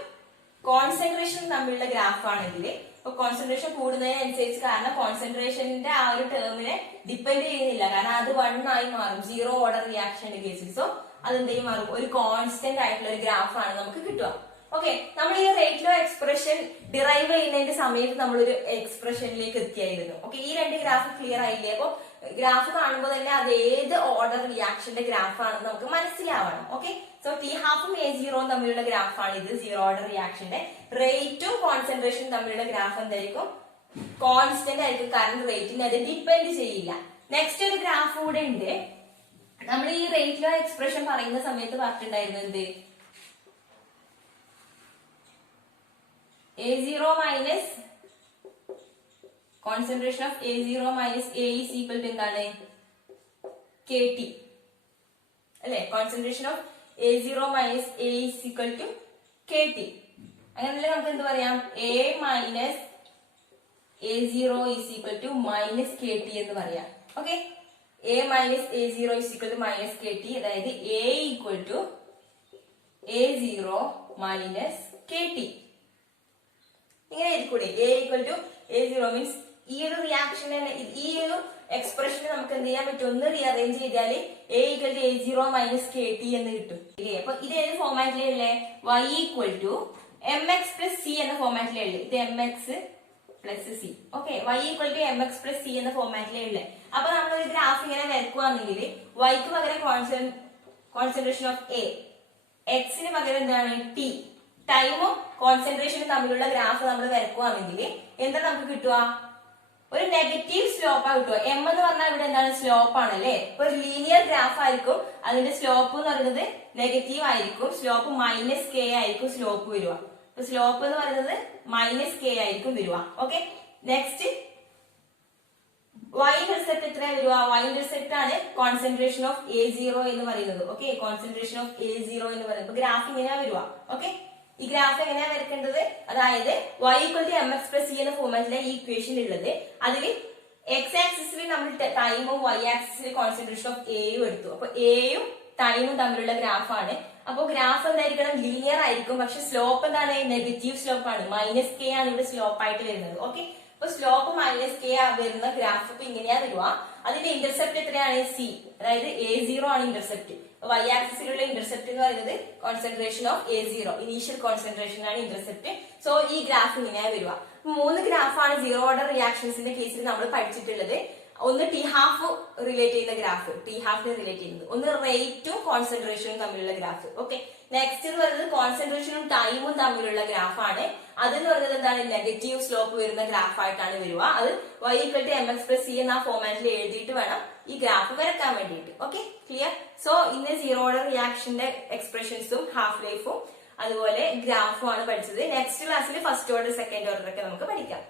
കോൺസെൻട്രേഷനും തമ്മിലുള്ള ഗ്രാഫ് ആണെങ്കിൽ, ഇപ്പൊ കോൺസെൻട്രേഷൻ കൂടുന്നതിനനുസരിച്ച്, കാരണം കോൺസെൻട്രേഷന്റെ ആ ഒരു ടേമിനെ ഡിപ്പെൻഡ് ചെയ്യുന്നില്ല, കാരണം അത് 1 ആയി മാറും സീറോ ഓർഡർ റിയാക്ഷന്റെ കേസിൽ. സോ അതെന്തായി മാറും? ഒരു കോൺസ്റ്റന്റ് ആയിട്ടുള്ള ഒരു ഗ്രാഫ് ആണ് നമുക്ക് കിട്ടുക. ഓക്കെ, നമ്മൾ ഈ റേറ്റ് ലോ എക്സ്പ്രഷൻ ഡിറൈവ് ചെയ്യുന്നതിന്റെ സമയത്ത് നമ്മളൊരു എക്സ്പ്രഷനിലേക്ക് എത്തിയായിരുന്നു. ഓക്കെ, ഈ രണ്ട് ഗ്രാഫ് ക്ലിയർ ആയില്ലേ? അപ്പൊ ഗ്രാഫ് കാണുമ്പോൾ തന്നെ അത് ഏത് ഓർഡർ റിയാക്ഷന്റെ ഗ്രാഫ് ആണെന്ന് നമുക്ക് മനസ്സിലാവണം. ഓക്കെ, സോ T ഹാഫും A0 തമ്മിലുള്ള ഗ്രാഫാണ് ഇത്, സീറോ ഓർഡർ റിയാക്ഷന്റെ. റേറ്റും കോൺസെൻട്രേഷനും തമ്മിലുള്ള ഗ്രാഫ് എന്തായിരിക്കും? കോൺസ്റ്റന്റ് ആയിരിക്കും, കാരണം റേറ്റിന് അത് ഡിപ്പെൻഡ് ചെയ്യില്ല. നെക്സ്റ്റ് ഒരു ഗ്രാഫ് കൂടെ ഉണ്ട്. നമ്മൾ ഈ റേറ്റ് ലോ എക്സ്പ്രഷൻ പറയുന്ന സമയത്ത് പറഞ്ഞിട്ടുണ്ടായിരുന്നു എന്ത്? A0 minus concentration of A0 minus A is equal to എന്താണ്? KT അല്ലെ? Concentration of A0 minus A is equal to KT. അങ്ങനെയല്ലേ നമുക്ക് എന്ത് പറയാം? A minus A0 is equal to minus KT എന്ന് പറയാം. Okay, A minus A0 is equal to minus KT, അതായത് A equal to A0 minus KT. ഇങ്ങനെ ആയിരിക്കൂടെ? A equal to A0 means ഈ ഒരു റിയാക്ഷൻ, ഈ ഒരു എക്സ്പ്രഷൻ നമുക്ക് എന്ത് ചെയ്യാൻ പറ്റും? ഒന്ന് റീഅറേഞ്ച് ചെയ്താൽ A equal to A0 minus KT എന്ന് കിട്ടും. അപ്പൊ ഇത് ഏത് ഫോമാറ്റിലല്ലേ? Y equal to mx plus C എന്ന ഫോമാറ്റിലേ. ഇത് mx plus C. Okay, Y equal to mx plus C എന്ന ഫോമാറ്റിലേ ഉള്ളേ. അപ്പൊ നമ്മളൊരു ഗ്രാഫ് ഇങ്ങനെ വരക്കുവാണെങ്കിൽ Yക്ക് പകരം കോൺസെൻട്രേഷൻ ഓഫ് A, Xന് പകരം എന്താണ്? T, ടൈമും കോൺസെൻട്രേഷനും തമ്മിലുള്ള ഗ്രാഫ് നമ്മൾ വരക്കുവാണെങ്കിൽ എന്താ നമുക്ക് കിട്ടുക? ഒരു നെഗറ്റീവ് സ്ലോപ്പാ കിട്ടുക. M എന്ന് പറഞ്ഞാൽ ഇവിടെ എന്താണ്? സ്ലോപ്പ് ആണല്ലേ? ഇപ്പൊ ഒരു ലീനിയർ ഗ്രാഫ് ആയിരിക്കും, അതിന്റെ സ്ലോപ്പ് എന്ന് പറയുന്നത് നെഗറ്റീവ് ആയിരിക്കും. സ്ലോപ്പ് മൈനസ് K ആയിരിക്കും സ്ലോപ്പ് വരിക. അപ്പൊ സ്ലോപ്പ് എന്ന് പറയുന്നത് മൈനസ് K ആയിരിക്കും വരിക. ഓക്കെ, നെക്സ്റ്റ് Y ഇന്റർസെപ്റ്റ് എത്രയാണ് വരിക? Y ഇന്റർസെപ്റ്റ് ആണ് കോൺസെൻട്രേഷൻ ഓഫ് A0 എന്ന് പറയുന്നത്. ഓക്കെ, കോൺസെൻട്രേഷൻ ഓഫ് A0 എന്ന് പറയുന്നത്. ഇപ്പൊ ഗ്രാഫ് ഇങ്ങനെയാ വരിക. ഓക്കെ, ഈ ഗ്രാഫ് എങ്ങനെയാ വരയ്ക്കേണ്ടത്? അതായത് Y equal to mx plus C എന്ന ഫോമാറ്റിലെ ഈ ഇക്വേഷൻ ഉള്ളത്. അതിൽ X ആക്സിസിൽ നമ്മൾ ടൈമും Y ആക്സിസിൽ കോൺസെൻട്രേഷൻ ഓഫ് Aയും എടുത്തു. അപ്പൊ Aയും ടൈമും തമ്മിലുള്ള ഗ്രാഫാണ്. അപ്പൊ ഗ്രാഫ് എന്തായിരിക്കണം, ലീനിയർ ആയിരിക്കും. പക്ഷെ സ്ലോപ്പ് എന്താണ്, നെഗറ്റീവ് സ്ലോപ്പ് ആണ്. -k ആണ് ഇവിടെ സ്ലോപ്പ് ആയിട്ട് വരുന്നത്. ഓക്കെ, അപ്പൊ സ്ലോപ്പ് -k വരുന്ന ഗ്രാഫ് ഇപ്പൊ ഇങ്ങനെയാ വരിക. അതിന്റെ ഇന്റർസെപ്റ്റ് എത്രയാണ്, c, അതായത് A0 ആണ് ഇന്റർസെപ്റ്റ്. y ആക്സിസിലുള്ള ഇന്റർസെപ്റ്റ് എന്ന് പറയുന്നത് concentration of A0, initial concentration ആണ് ഇന്റർസെപ്റ്റ്. സോ ഈ ഗ്രാഫ് ഇങ്ങനെയാ വരിക. 3 ഗ്രാഫാണ് സീറോ ഓർഡർ റിയാക്ഷൻസിന്റെ കേസിൽ നമ്മൾ പഠിച്ചിട്ടുള്ളത്. ഒന്ന് ടി ഹാഫ് റിലേറ്റ് ചെയ്യുന്ന ഗ്രാഫ്, ടി ഹാഫിനെ റിലേറ്റ് ചെയ്യുന്നത്. ഒന്ന് റേറ്റും കോൺസെൻട്രേഷനും തമ്മിലുള്ള ഗ്രാഫ്. ഓക്കെ, നെക്സ്റ്റ് എന്ന് പറയുന്നത് കോൺസെൻട്രേഷനും ടൈമും തമ്മിലുള്ള ഗ്രാഫാണ്. അതെന്ന് പറയുന്നത് എന്താണ്, നെഗറ്റീവ് സ്ലോപ്പ് വരുന്ന ഗ്രാഫ് ആയിട്ടാണ് വരിക. അത് y = mx+c എന്ന ഫോർമാറ്റിൽ എഴുതിയിട്ട് വേണം ഈ ഗ്രാഫ് വരക്കാൻ വേണ്ടിയിട്ട്. Okay, clear? സോ ഇന്ന് സീറോ ഓർഡർ റിയാക്ഷന്റെ എക്സ്പ്രഷൻസും ഹാഫ് ലൈഫും അതുപോലെ ഗ്രാഫും ആണ് പഠിച്ചത്. നെക്സ്റ്റ് ക്ലാസ്സിൽ ഫസ്റ്റ് ഓർഡർ സെക്കൻഡ് ഓർഡർ ഒക്കെ നമുക്ക് പഠിക്കാം.